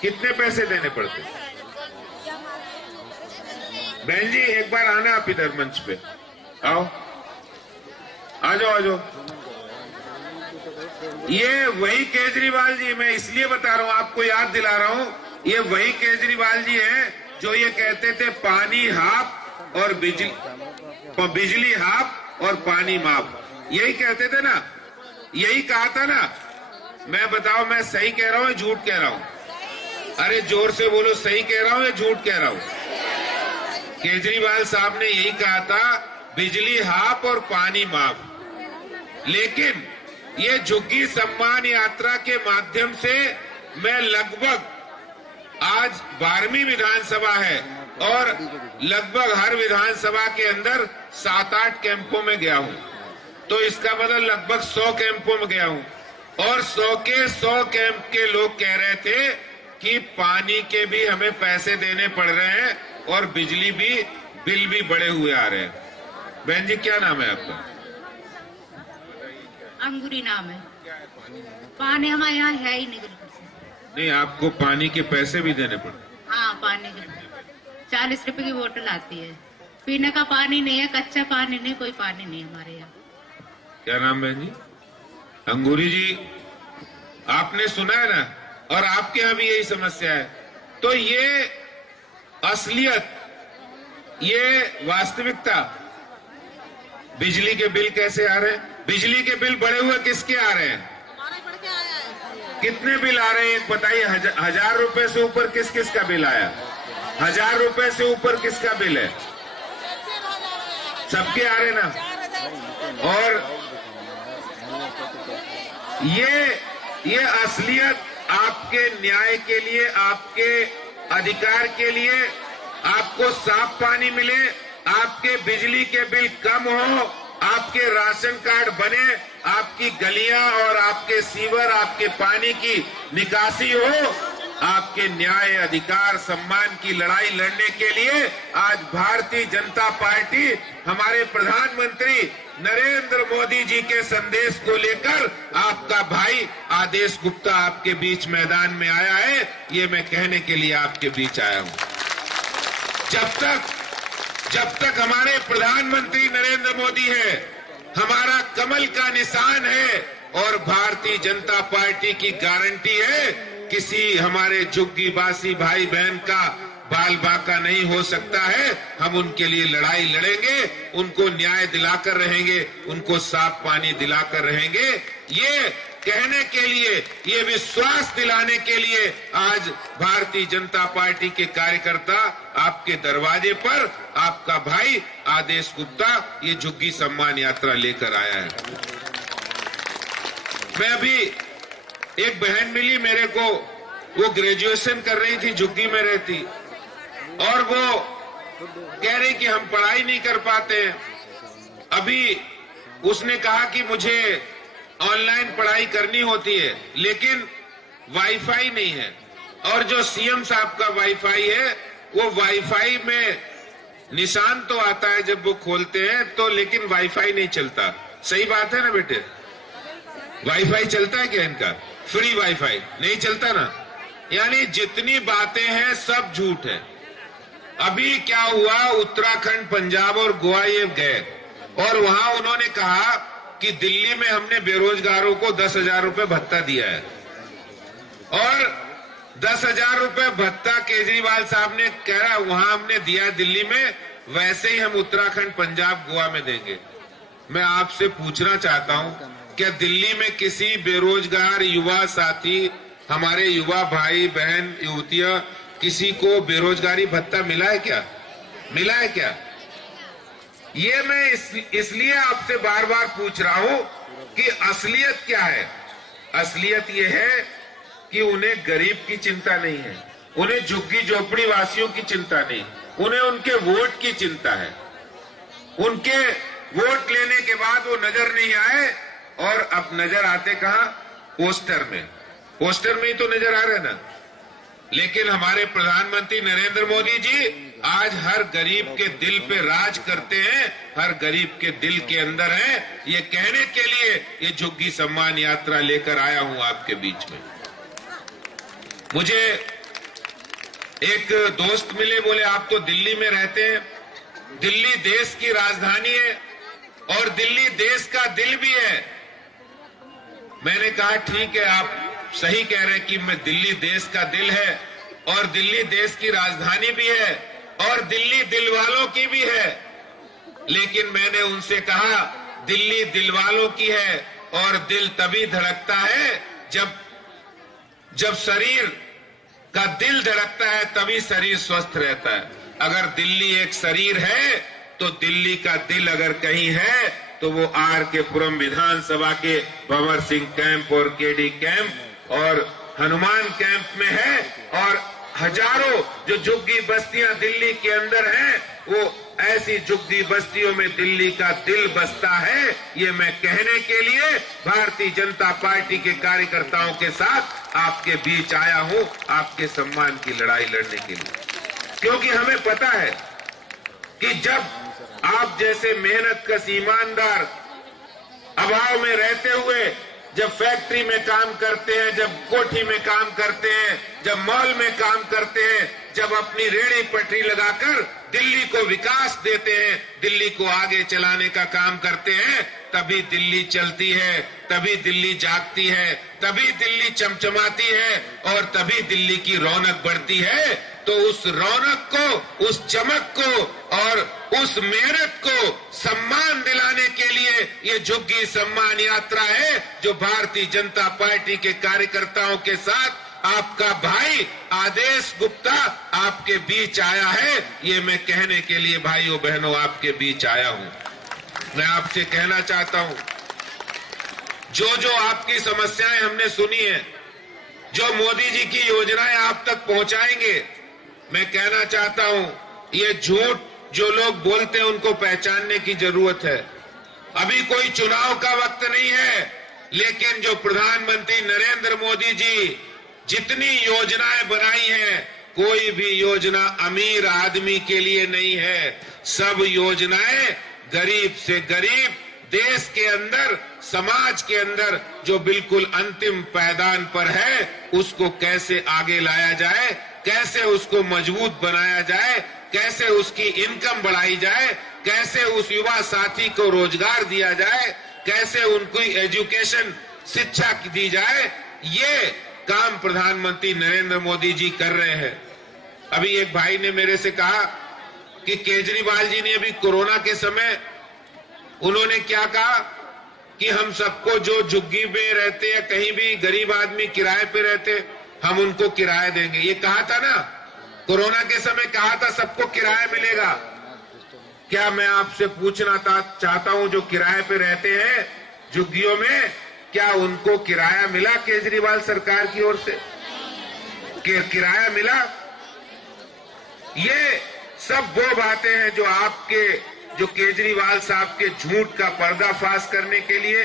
कितने पैसे देने पड़ते? बहन जी एक बार आना आप इधर मंच पे, आओ, आ जाओ, आ जाओ। ये वही केजरीवाल जी, मैं इसलिए बता रहा हूं, आपको याद दिला रहा हूं, ये वही केजरीवाल जी हैं जो ये कहते थे पानी हाफ और बिजली हाफ और पानी माफ। यही कहते थे ना, यही कहा था ना। मैं बताओ, मैं सही कह रहा हूं या झूठ कह रहा हूं? अरे जोर से बोलो, सही कह रहा हूं या झूठ कह रहा हूं? केजरीवाल साहब ने यही कहा था, बिजली हाफ और पानी माफ। लेकिन ये झुग्गी सम्मान यात्रा के माध्यम से मैं लगभग, आज 12वीं विधानसभा है और लगभग हर विधानसभा के अंदर 7-8 कैंपों में गया हूं, तो इसका मतलब लगभग 100 कैंपों में गया हूं, और 100 के 100 कैंप के लोग कह रहे थे कि पानी के भी हमें पैसे देने पड़ रहे हैं और बिजली भी, बिल भी बढ़े हुए आ रहे हैं। बहन जी क्या नाम है आपका? अंगूरी नाम है। पानी हमारे यहाँ है ही नहीं बिल्कुल से। नहीं, आपको पानी के पैसे भी देने पड़ते? हाँ, पानी के 40 रुपए की बोतल आती है। पीने का पानी नहीं है, कच्चा पानी नहीं, कोई पानी नहीं हमारे यहाँ। क्या नाम बहन जी? अंगूरी जी, आपने सुना है ना, और आपके यहाँ भी यही समस्या है। तो ये असलियत, ये वास्तविकता, बिजली के बिल कैसे आ रहे हैं? बिजली के बिल बढ़े हुए किसके आ रहे हैं? कितने बिल आ रहे हैं बताइए? 1000 रुपए से ऊपर किस किस का बिल आया? 1000 रुपए से ऊपर किसका बिल है? सबके आ रहे ना। और ये असलियत आपके न्याय के लिए, आपके अधिकार के लिए, आपको साफ पानी मिले, आपके बिजली के बिल कम हो, आपके राशन कार्ड बने, आपकी गलियां और आपके सीवर, आपके पानी की निकासी हो, आपके न्याय, अधिकार, सम्मान की लड़ाई लड़ने के लिए आज भारतीय जनता पार्टी हमारे प्रधानमंत्री नरेंद्र मोदी जी के संदेश को लेकर आपका भाई आदेश गुप्ता आपके बीच मैदान में आया है। ये मैं कहने के लिए आपके बीच आया हूं। जब तक हमारे प्रधानमंत्री नरेंद्र मोदी है, हमारा कमल का निशान है और भारतीय जनता पार्टी की गारंटी है, किसी हमारे झुग्गीवासी भाई बहन का बाल बाका नहीं हो सकता है। हम उनके लिए लड़ाई लड़ेंगे, उनको न्याय दिलाकर रहेंगे, उनको साफ पानी दिलाकर रहेंगे। ये कहने के लिए, ये विश्वास दिलाने के लिए आज भारतीय जनता पार्टी के कार्यकर्ता आपके दरवाजे पर, आपका भाई आदेश गुप्ता ये झुग्गी सम्मान यात्रा लेकर आया है। मैं अभी एक बहन मिली मेरे को, वो ग्रेजुएशन कर रही थी, झुग्गी में रहती, और वो कह रही कि हम पढ़ाई नहीं कर पाते। अभी उसने कहा कि मुझे ऑनलाइन पढ़ाई करनी होती है लेकिन वाईफाई नहीं है, और जो सीएम साहब का वाईफाई है वो वाईफाई में निशान तो आता है जब वो खोलते हैं तो, लेकिन वाईफाई नहीं चलता। सही बात है ना बेटे? वाईफाई चलता है क्या इनका? फ्री वाईफाई नहीं चलता ना। यानी जितनी बातें हैं सब झूठ है। अभी क्या हुआ, उत्तराखंड, पंजाब और गोवा ये गए और वहां उन्होंने कहा कि दिल्ली में हमने बेरोजगारों को 10,000 रुपए भत्ता दिया है, और 10,000 रुपए भत्ता केजरीवाल साहब ने कह रहा वहां हमने दिया दिल्ली में, वैसे ही हम उत्तराखंड, पंजाब, गोवा में देंगे। मैं आपसे पूछना चाहता हूं, क्या दिल्ली में किसी बेरोजगार युवा साथी, हमारे युवा भाई बहन युवतियां, किसी को बेरोजगारी भत्ता मिला है क्या? मिला है क्या? ये मैं इसलिए आपसे बार बार पूछ रहा हूं कि असलियत क्या है। असलियत ये है कि उन्हें गरीब की चिंता नहीं है, उन्हें झुग्गी झोपड़ी वासियों की चिंता नहीं, उन्हें उनके वोट की चिंता है। उनके वोट लेने के बाद वो नजर नहीं आए, और अब नजर आते कहां? पोस्टर में। पोस्टर में ही तो नजर आ रहे ना। लेकिन हमारे प्रधानमंत्री नरेंद्र मोदी जी आज हर गरीब के दिल पे राज करते हैं, हर गरीब के दिल के अंदर है। ये कहने के लिए ये झुग्गी सम्मान यात्रा लेकर आया हूं आपके बीच में। मुझे एक दोस्त मिले, बोले आप तो दिल्ली में रहते हैं, दिल्ली देश की राजधानी है और दिल्ली देश का दिल भी है। मैंने कहा ठीक है, आप सही कह रहे हैं कि मैं दिल्ली देश का दिल है और दिल्ली देश की राजधानी भी है और दिल्ली दिल वालों की भी है। लेकिन मैंने उनसे कहा दिल्ली दिल वालों की है और दिल तभी धड़कता है जब शरीर का दिल धड़कता है, तभी शरीर स्वस्थ रहता है। अगर दिल्ली एक शरीर है तो दिल्ली का दिल अगर कहीं है तो वो आर के पुरम विधानसभा के भंवर सिंह कैंप और केडी कैंप और हनुमान कैंप में है। और हजारों जो झुग्गी बस्तियां दिल्ली के अंदर हैं, वो ऐसी झुग्गी बस्तियों में दिल्ली का दिल बसता है। ये मैं कहने के लिए भारतीय जनता पार्टी के कार्यकर्ताओं के साथ आपके बीच आया हूं, आपके सम्मान की लड़ाई लड़ने के लिए। क्योंकि हमें पता है कि जब आप जैसे मेहनतकश ईमानदार अभाव में रहते हुए जब फैक्ट्री में काम करते हैं, जब कोठी में काम करते हैं, जब मॉल में काम करते हैं, जब अपनी रेहड़ी पटरी लगाकर दिल्ली को विकास देते हैं, दिल्ली को आगे चलाने का काम करते हैं, तभी दिल्ली चलती है, तभी दिल्ली जागती है, तभी दिल्ली चमचमाती है और तभी दिल्ली की रौनक बढ़ती है। तो उस रौनक को, उस चमक को और उस मेहनत को सम्मान दिलाने के लिए ये झुग्गी सम्मान यात्रा है, जो भारतीय जनता पार्टी के कार्यकर्ताओं के साथ आपका भाई आदेश गुप्ता आपके बीच आया है। ये मैं कहने के लिए भाइयों बहनों आपके बीच आया हूं। मैं आपसे कहना चाहता हूं, जो जो आपकी समस्याएं हमने सुनी है, जो मोदी जी की योजनाएं आप तक पहुंचाएंगे, मैं कहना चाहता हूं ये झूठ जो लोग बोलते हैं उनको पहचानने की जरूरत है। अभी कोई चुनाव का वक्त नहीं है, लेकिन जो प्रधानमंत्री नरेंद्र मोदी जी जितनी योजनाएं बनाई हैं, कोई भी योजना अमीर आदमी के लिए नहीं है। सब योजनाएं गरीब से गरीब, देश के अंदर, समाज के अंदर जो बिल्कुल अंतिम पायदान पर है, उसको कैसे आगे लाया जाए, कैसे उसको मजबूत बनाया जाए, कैसे उसकी इनकम बढ़ाई जाए, कैसे उस युवा साथी को रोजगार दिया जाए, कैसे उनको एजुकेशन शिक्षा दी जाए, ये काम प्रधानमंत्री नरेंद्र मोदी जी कर रहे हैं। अभी एक भाई ने मेरे से कहा कि केजरीवाल जी ने अभी कोरोना के समय उन्होंने क्या कहा कि हम सबको जो झुग्गी में रहते या कहीं भी गरीब आदमी किराए पे रहते, हम उनको किराया देंगे। ये कहा था ना, कोरोना के समय कहा था सबको किराया मिलेगा। क्या मैं आपसे पूछना चाहता हूं, जो किराए पे रहते हैं झुग्गियों में, क्या उनको किराया मिला केजरीवाल सरकार की ओर से? किराया मिला? ये सब वो बातें हैं जो केजरीवाल साहब के झूठ का पर्दाफाश करने के लिए,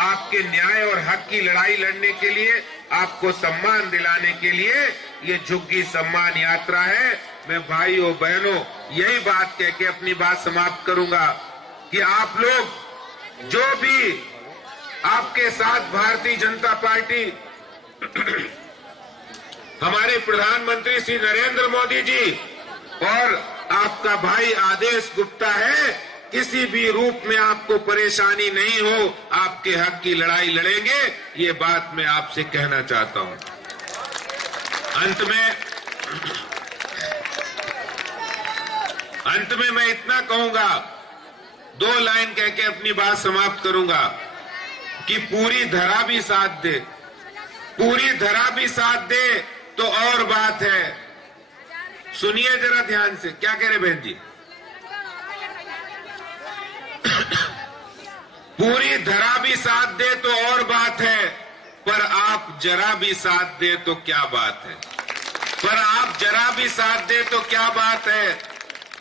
आपके न्याय और हक की लड़ाई लड़ने के लिए, आपको सम्मान दिलाने के लिए ये झुग्गी सम्मान यात्रा है। मैं भाइयों बहनों यही बात कह के अपनी बात समाप्त करूंगा कि आप लोग जो भी आपके साथ भारतीय जनता पार्टी हमारे प्रधानमंत्री श्री नरेंद्र मोदी जी और आपका भाई आदेश गुप्ता है, किसी भी रूप में आपको परेशानी नहीं हो, आपके हक की लड़ाई लड़ेंगे, ये बात मैं आपसे कहना चाहता हूं। अंत में मैं इतना कहूंगा, 2 लाइन कह के अपनी बात समाप्त करूंगा कि पूरी धरा भी साथ दे, पूरी धरा भी साथ दे तो और बात है। सुनिए जरा ध्यान से, क्या कह रहे बहन जी? पूरी धरा भी साथ दे तो और बात है, पर आप जरा भी साथ दे तो क्या बात है? पर आप जरा भी साथ दे तो क्या बात है?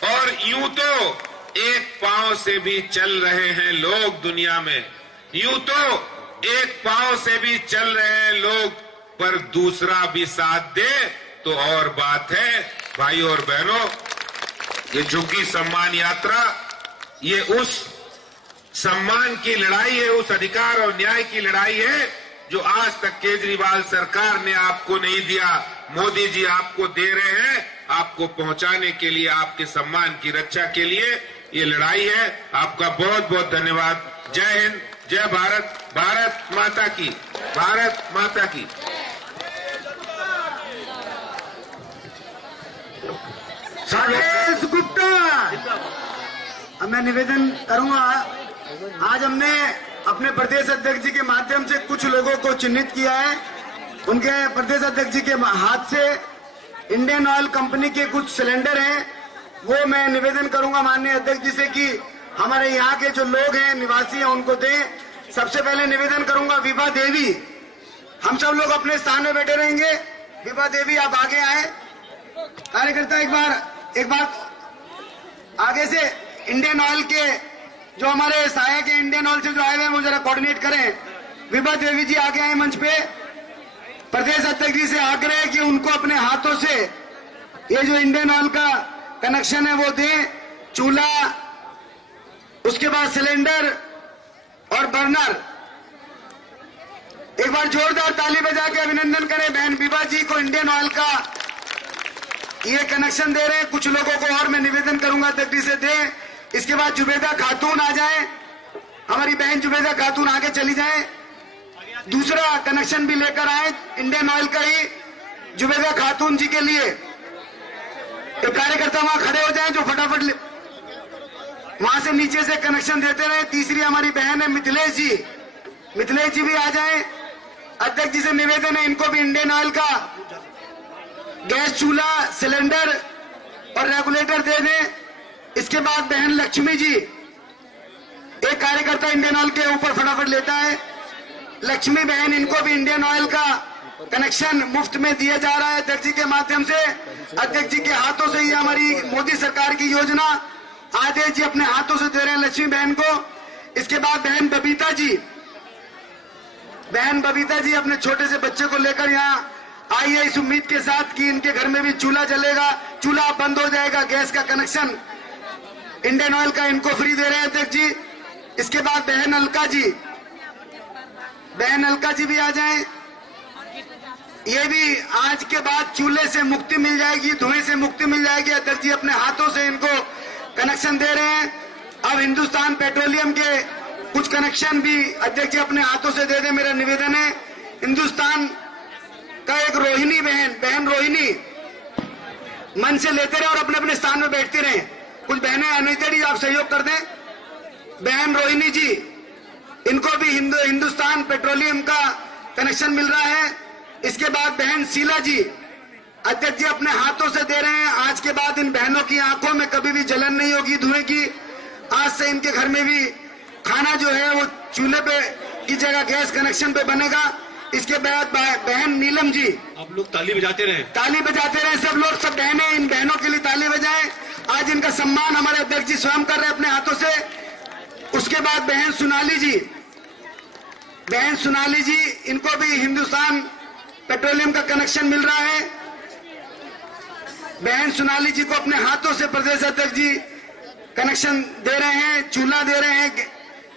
और यूं तो एक पांव से भी चल रहे हैं लोग दुनिया में, यूं तो एक पांव से भी चल रहे हैं लोग, पर दूसरा भी साथ दे तो और बात है। भाइयों और बहनों, ये झुग्गी सम्मान यात्रा, ये उस सम्मान की लड़ाई है, उस अधिकार और न्याय की लड़ाई है जो आज तक केजरीवाल सरकार ने आपको नहीं दिया। मोदी जी आपको दे रहे हैं, आपको पहुंचाने के लिए, आपके सम्मान की रक्षा के लिए ये लड़ाई है। आपका बहुत बहुत धन्यवाद। जय हिंद, जय भारत, भारत माता की, भारत माता की। आदेश गुप्ता, अब मैं निवेदन करूंगा, आज हमने अपने प्रदेश अध्यक्ष जी के माध्यम से कुछ लोगों को चिन्हित किया है। उनके प्रदेश अध्यक्ष जी के हाथ से इंडियन ऑयल कंपनी के कुछ सिलेंडर हैं, वो मैं निवेदन करूंगा माननीय अध्यक्ष जी से कि हमारे यहाँ के जो लोग हैं, निवासी हैं, उनको दें। सबसे पहले निवेदन करूंगा विभा देवी, हम सब लोग अपने स्थान में बैठे रहेंगे। विभा देवी आप आगे आए। कार्यकर्ता एक बार आगे से इंडियन ऑयल के जो हमारे सहायक है, इंडियन ऑयल से जो आए हुए हैं, वो जरा कोऑर्डिनेट करें। विभा देवी जी आगे आए मंच पे। प्रदेश अध्यक्ष जी से आग्रह है कि उनको अपने हाथों से ये जो इंडियन ऑयल का कनेक्शन है वो दें, चूल्हा, उसके बाद सिलेंडर और बर्नर। एक बार जोरदार ताली बजा के अभिनंदन करें बहन विभा जी को, इंडियन ऑयल का ये कनेक्शन दे रहे हैं। कुछ लोगों को और मैं निवेदन करूंगा अध्यक्ष जी से दें। इसके बाद जुबेदा खातून आ जाए, हमारी बहन जुबेदा खातून आगे चली जाए, दूसरा कनेक्शन भी लेकर आए इंडियन ऑयल का ही जुबेदा खातून जी के लिए। एक कार्यकर्ता वहां खड़े हो जाए जो फटाफट वहां से नीचे से कनेक्शन देते रहे। तीसरी हमारी बहन है मिथिलेश जी, मिथिलेश जी भी आ जाए। अध्यक्ष जी से निवेदन है, इनको भी इंडियन ऑयल का गैस चूल्हा, सिलेंडर और रेगुलेटर दे दें। इसके बाद बहन लक्ष्मी जी, एक कार्यकर्ता इंडियन ऑयल के ऊपर फटाफट लेता है, लक्ष्मी बहन, इनको भी इंडियन ऑयल का कनेक्शन मुफ्त में दिया जा रहा है अध्यक्ष जी के माध्यम से। अध्यक्ष जी के हाथों से ये हमारी मोदी सरकार की योजना आदेश जी अपने हाथों से दे रहे हैं लक्ष्मी बहन को। इसके बाद बहन बबीता जी, बहन बबीता जी अपने छोटे से बच्चे को लेकर यहाँ आई है इस उम्मीद के साथ कि इनके घर में भी चूल्हा जलेगा, चूल्हा बंद हो जाएगा, गैस का कनेक्शन इंडियन ऑयल का इनको फ्री दे रहे हैं अध्यक्ष जी। इसके बाद बहन अलका जी, बहन अलका जी भी आ जाएं। ये भी आज के बाद चूल्हे से मुक्ति मिल जाएगी, धुएं से मुक्ति मिल जाएगी। अध्यक्ष जी अपने हाथों से इनको कनेक्शन दे रहे हैं। अब हिंदुस्तान पेट्रोलियम के कुछ कनेक्शन भी अध्यक्ष जी अपने हाथों से दे दें, मेरा निवेदन है। हिंदुस्तान का एक रोहिणी बहन रोहिणी मन से लेते रहे और अपने अपने स्थान में बैठते रहे। कुछ बहनें अनिता जी आप सहयोग कर दें। बहन रोहिणी जी, इनको भी हिंदुस्तान पेट्रोलियम का कनेक्शन मिल रहा है। इसके बाद बहन शीला जी, अध्यक्ष जी अपने हाथों से दे रहे हैं। आज के बाद इन बहनों की आंखों में कभी भी जलन नहीं होगी धुएं की। आज से इनके घर में भी खाना जो है वो चूल्हे पे की जगह गैस कनेक्शन पे बनेगा। इसके बाद बहन नीलम जी, आप लोग ताली बजाते रहे। ताली बजाते रहे सब लोग, सब बहनें, इन बहनों के लिए ताली बजाएं। आज इनका सम्मान हमारे अध्यक्ष जी स्वयं कर रहे हैं अपने हाथों से। उसके बाद बहन सोनाली जी, बहन सोनाली जी, इनको भी हिंदुस्तान पेट्रोलियम का कनेक्शन मिल रहा है। बहन सोनाली जी को अपने हाथों से प्रदेश अध्यक्ष जी कनेक्शन दे रहे हैं, चूल्हा दे रहे हैं,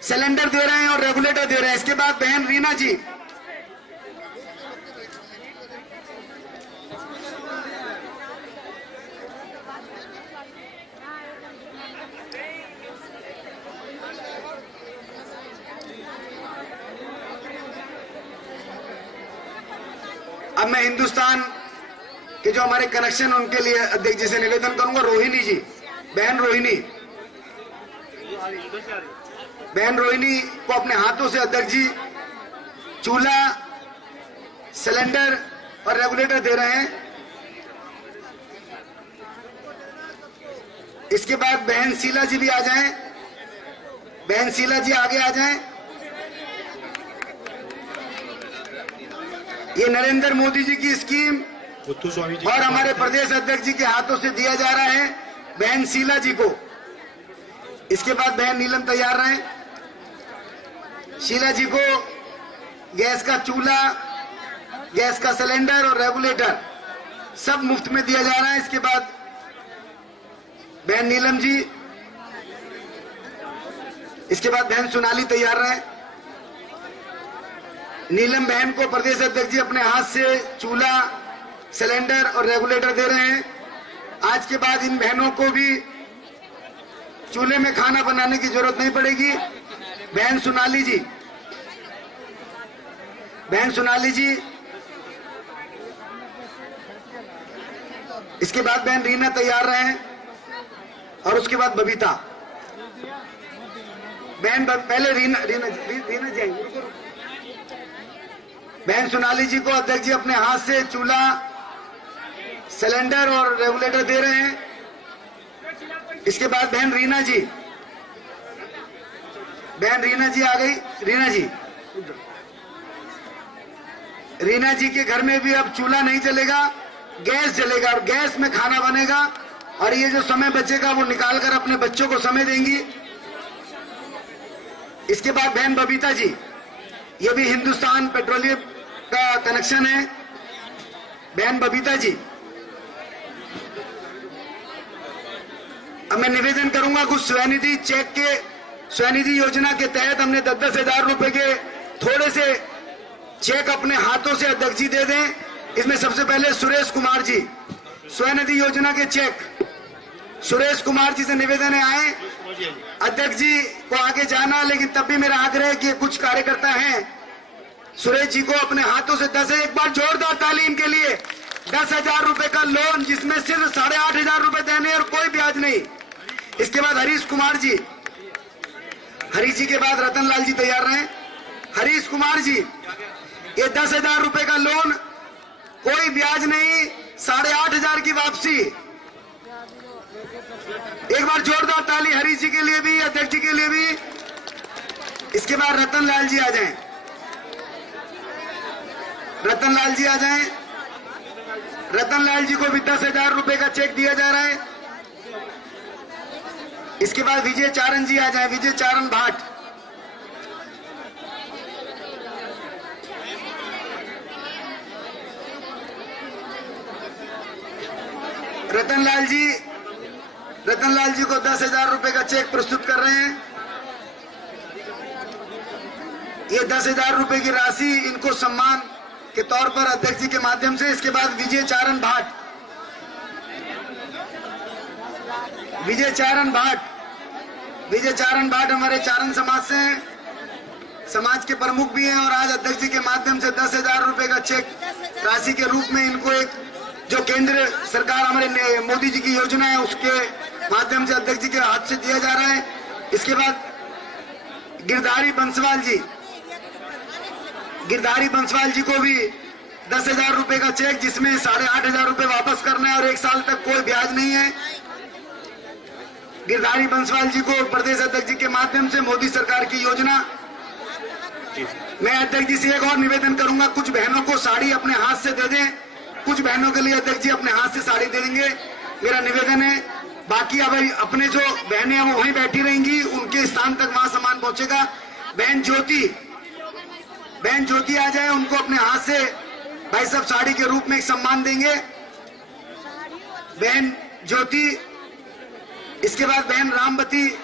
सिलेंडर दे रहे हैं और रेगुलेटर दे रहे हैं। इसके बाद बहन रीना जी, अब मैं हिंदुस्तान के जो हमारे कनेक्शन उनके लिए अध्यक्ष जी से निवेदन करूंगा। रोहिणी जी, बहन रोहिणी, बहन रोहिणी को अपने हाथों से अध्यक्ष जी चूल्हा, सिलेंडर और रेगुलेटर दे रहे हैं। इसके बाद बहन शीला जी भी आ जाएं। बहन शीला जी आगे आ जाएं। ये नरेंद्र मोदी जी की स्कीम मुत्थु स्वामी जी और हमारे प्रदेश अध्यक्ष जी के हाथों से दिया जा रहा है बहन शीला जी को। इसके बाद बहन नीलम तैयार रहे। शीला जी को गैस का चूल्हा, गैस का सिलेंडर और रेगुलेटर सब मुफ्त में दिया जा रहा है। इसके बाद बहन नीलम जी, इसके बाद बहन सोनाली तैयार रहे। नीलम बहन को प्रदेश अध्यक्ष जी अपने हाथ से चूल्हा, सिलेंडर और रेगुलेटर दे रहे हैं। आज के बाद इन बहनों को भी चूल्हे में खाना बनाने की जरूरत नहीं पड़ेगी। बहन सोनाली जी, बहन सोनाली जी, इसके बाद बहन रीना तैयार रहे और उसके बाद बबीता। बहन पहले रीना जी आएंगी। बहन सोनाली जी को अध्यक्ष जी अपने हाथ से चूल्हा, सिलेंडर और रेगुलेटर दे रहे हैं। इसके बाद बहन रीना जी, बहन रीना जी आ गई। रीना जी, रीना जी के घर में भी अब चूल्हा नहीं चलेगा, गैस जलेगा और गैस में खाना बनेगा। और ये जो समय बचेगा वो निकालकर अपने बच्चों को समय देंगी। इसके बाद बहन बबीता जी, ये भी हिंदुस्तान पेट्रोलियम का कनेक्शन है। बहन बबीता जी, अब मैं निवेदन करूंगा कुछ स्वनिधि चेक के, स्वनिधि योजना के तहत हमने 10-10 हजार रुपए के थोड़े से चेक अपने हाथों से अध्यक्ष जी दे दें। इसमें सबसे पहले सुरेश कुमार जी, स्वनिधि योजना के चेक सुरेश कुमार जी से निवेदन है आए। अध्यक्ष जी को आगे जाना, लेकिन तब भी मेरा आग्रह है कि कुछ कार्यकर्ता हैं, सुरेश जी को अपने हाथों से 10, एक बार जोरदार तालीम के लिए 10,000 रुपए का लोन, जिसमें सिर्फ 8,500 रुपए देने और कोई ब्याज नहीं। इसके बाद हरीश कुमार जी, हरीश जी के बाद रतन लाल जी तैयार रहे। हरीश कुमार जी, ये 10,000 रुपए का लोन, कोई ब्याज नहीं, 8,500 की वापसी। एक बार जोरदार ताली हरीश जी के लिए भी, अध्यक्ष जी के लिए भी। इसके बाद रतन लाल जी आ जाएं। रतन लाल जी आ जाएं। रतन लाल जी को भी 10,000 रुपए का चेक दिया जा रहा है। इसके बाद विजय चारण जी आ जाएं। विजय चारण भाट, रतन लाल जी को 10,000 रुपए का चेक प्रस्तुत कर रहे हैं। ये 10,000 रुपए की राशि इनको सम्मान के तौर पर अध्यक्ष जी के माध्यम से। इसके बाद विजय चारण भाट, विजय चारण भाट हमारे चारण समाज से हैं, समाज के प्रमुख भी हैं और आज अध्यक्ष जी के माध्यम से 10,000 रुपए का चेक राशि के रूप में इनको एक जो केंद्र सरकार हमारे मोदी जी की योजना है उसके माध्यम से अध्यक्ष जी के हाथ से दिया जा रहा है। इसके बाद गिरधारी बंसवाल जी को भी 10,000 रुपए का चेक जिसमें 8,500 रुपए वापस करना है और 1 साल तक कोई ब्याज नहीं है। गिरधारी बंसवाल जी को प्रदेश अध्यक्ष जी के माध्यम से मोदी सरकार की योजना। मैं अध्यक्ष जी से एक और निवेदन करूंगा, कुछ बहनों को साड़ी अपने हाथ से दे दें। कुछ बहनों के लिए अध्यक्ष जी अपने हाथ से साड़ी दे देंगे, मेरा निवेदन है। बाकी अब अपने जो बहनें हैं वो वहीं बैठी रहेंगी, उनके स्थान तक वहां सामान पहुंचेगा। बहन ज्योति आ जाए, उनको अपने हाथ से भाई साहब साड़ी के रूप में एक सम्मान देंगे। बहन ज्योति, इसके बाद बहन रामवती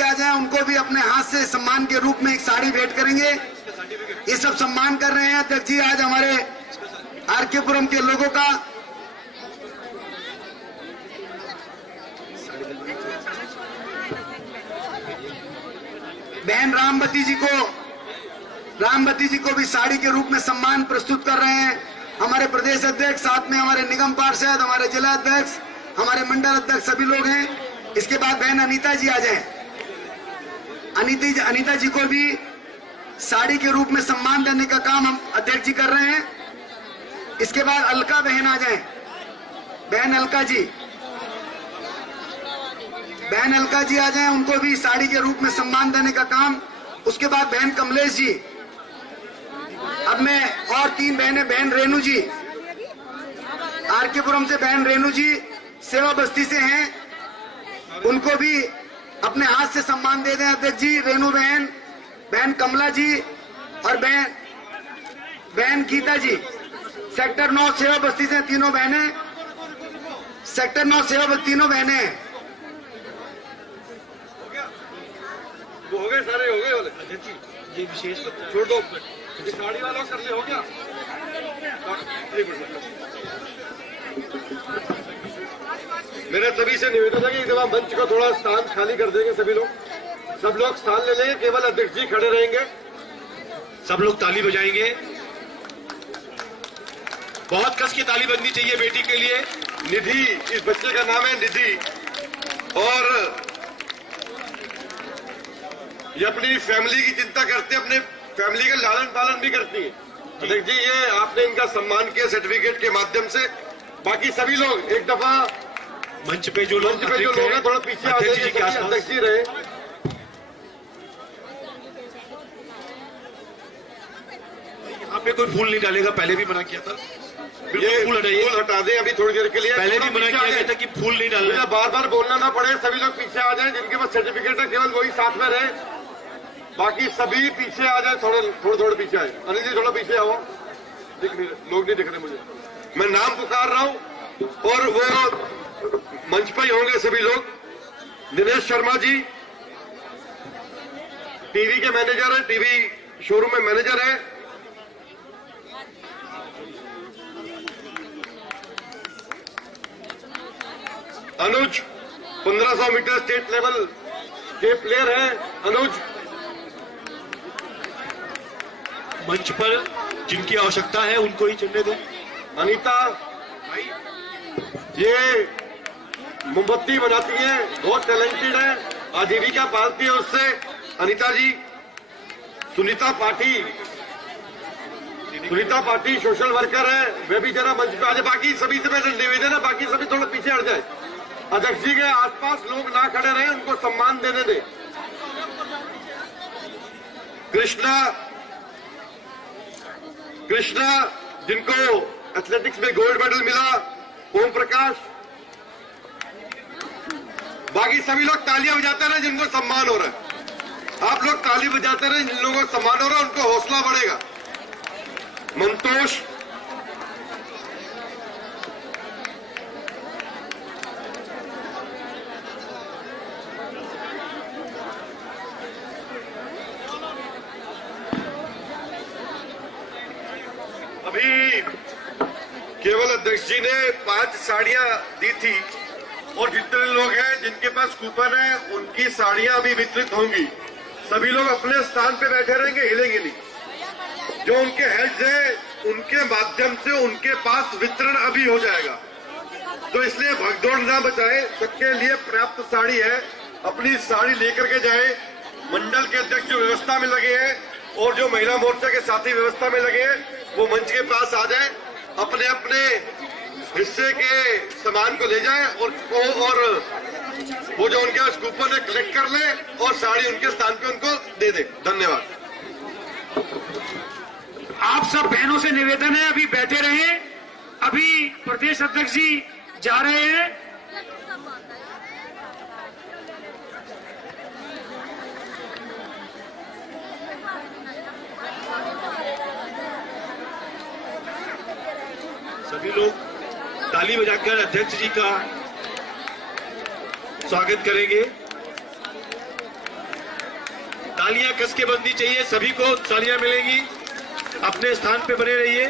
आ जाए, उनको भी अपने हाथ से सम्मान के रूप में एक साड़ी भेंट करेंगे। ये सब सम्मान कर रहे हैं अध्यक्ष जी आज हमारे आरकेपुरम के लोगों का। बहन रामवती जी को भी साड़ी के रूप में सम्मान प्रस्तुत कर रहे हैं हमारे प्रदेश अध्यक्ष, साथ में हमारे निगम पार्षद, हमारे जिला अध्यक्ष, हमारे मंडल अध्यक्ष, सभी लोग हैं। इसके बाद बहन अनीता जी आ जाएं। अनीता जी को भी साड़ी के रूप में सम्मान देने का काम हम अध्यक्ष जी कर रहे हैं। इसके बाद अलका बहन आ जाएं। बहन अलका जी आ जाएं, उनको भी साड़ी के रूप में सम्मान देने का काम। उसके बाद बहन कमलेश जी। अब मैं और 3 बहनें, बहन रेणु जी आरकेपुरम से, बहन रेणु जी सेवा बस्ती से हैं, उनको भी अपने हाथ से सम्मान दे दें अध्यक्ष जी। रेणु बहन, बहन कमला जी और बहन गीता जी सेक्टर 9 सेवा बस्ती से, तीनों बहनें सेक्टर 9 सेवा, तीनों बहनें हैं। हो गए सारे, हो गए अध्यक्ष जी ये विशेष छोड़ दो, साड़ी वालों कर ले, हो गया। मेरा सभी से निवेदन है कि एक दफा मंच का थोड़ा स्थान खाली कर देंगे, सब लोग स्थान ले लेंगे, केवल अध्यक्ष जी खड़े रहेंगे। सब लोग ताली बजाएंगे, बहुत कस की ताली बजनी चाहिए बेटी के लिए। निधि, इस बच्चे का नाम है निधि, और ये अपनी फैमिली की चिंता करते हैं, अपने फैमिली का लालन पालन भी करती है। अध्यक्ष जी, ये आपने इनका सम्मान किया सर्टिफिकेट के माध्यम से। बाकी सभी लोग एक दफा मंच पे जो लोग हैं थोड़ा पीछे आ जाइए, अध्यक्ष जी रहे। यहाँ पे कोई फूल नहीं डालेगा, पहले भी मना किया था। ये फूल हटा दें अभी थोड़ी देर के लिए। पहले भी मना किया गया था कि फूल नहीं डालना। बार बार बोलना ना पड़े, सभी लोग पीछे आ जाएं, जिनके पास सर्टिफिकेट है केवल वही साथ में रहे, बाकी सभी पीछे आ जाए, थोड़े पीछे आए। अनिल जी थोड़ा पीछे आओ, लोग नहीं दिख रहे मुझे। मैं नाम पुकार रहा हूं और वो मंच पर ही होंगे सभी लोग। दिनेश शर्मा जी टीवी के मैनेजर है, टीवी शोरूम में मैनेजर है। अनुज 1500 मीटर स्टेट लेवल के प्लेयर हैं अनुज। मंच पर जिनकी आवश्यकता है उनको ही चलने दो। अनीता, ये मोमबत्ती बनाती है, बहुत टैलेंटेड है, आजीविका पालती है उससे। अनीता जी। सुनीता पाठी सोशल वर्कर है, वे भी जरा मंच पे आ जाए। बाकी सभी से मेरा निवेदन है, बाकी सभी थोड़ा पीछे हट जाए। अध्यक्ष जी के आसपास लोग ना खड़े रहे, उनको सम्मान देने दें। कृष्णा जिनको एथलेटिक्स में गोल्ड मेडल मिला, ओम प्रकाश। बाकी सभी लोग तालियां बजाते रहे जिनको सम्मान हो रहा है। आप लोग ताली बजाते रहे, जिन लोगों को सम्मान हो रहा है उनको हौसला बढ़ेगा। मंतोष, अभी केवल अध्यक्ष जी ने 5 साड़ियां दी थी और जितने लोग हैं जिनके पास कूपन है उनकी साड़ियां अभी वितरित होंगी। सभी लोग अपने स्थान पे बैठे रहेंगे, हिलेंगे नहीं। जो उनके हेड्स हैं उनके माध्यम से उनके पास वितरण अभी हो जाएगा, तो इसलिए भगदौड़ ना बचाए। सबके लिए पर्याप्त साड़ी है, अपनी साड़ी लेकर के जाए। मंडल के अध्यक्ष जो व्यवस्था में लगे हैं और जो महिला मोर्चा के साथी व्यवस्था में लगे हैं वो मंच के पास आ जाए, अपने अपने हिस्से के सामान को ले जाए और वो जो उनके पास कूपन है कलेक्ट कर ले और साड़ी उनके स्थान पे उनको दे दे। धन्यवाद। आप सब बहनों से निवेदन है, अभी बैठे रहें। अभी प्रदेश अध्यक्ष जी जा रहे हैं। सभी लोग ताली बजाकर अध्यक्ष जी का स्वागत करेंगे। तालियां कस के बजनी चाहिए, सभी को तालियां मिलेंगी। अपने स्थान पे बने रहिए।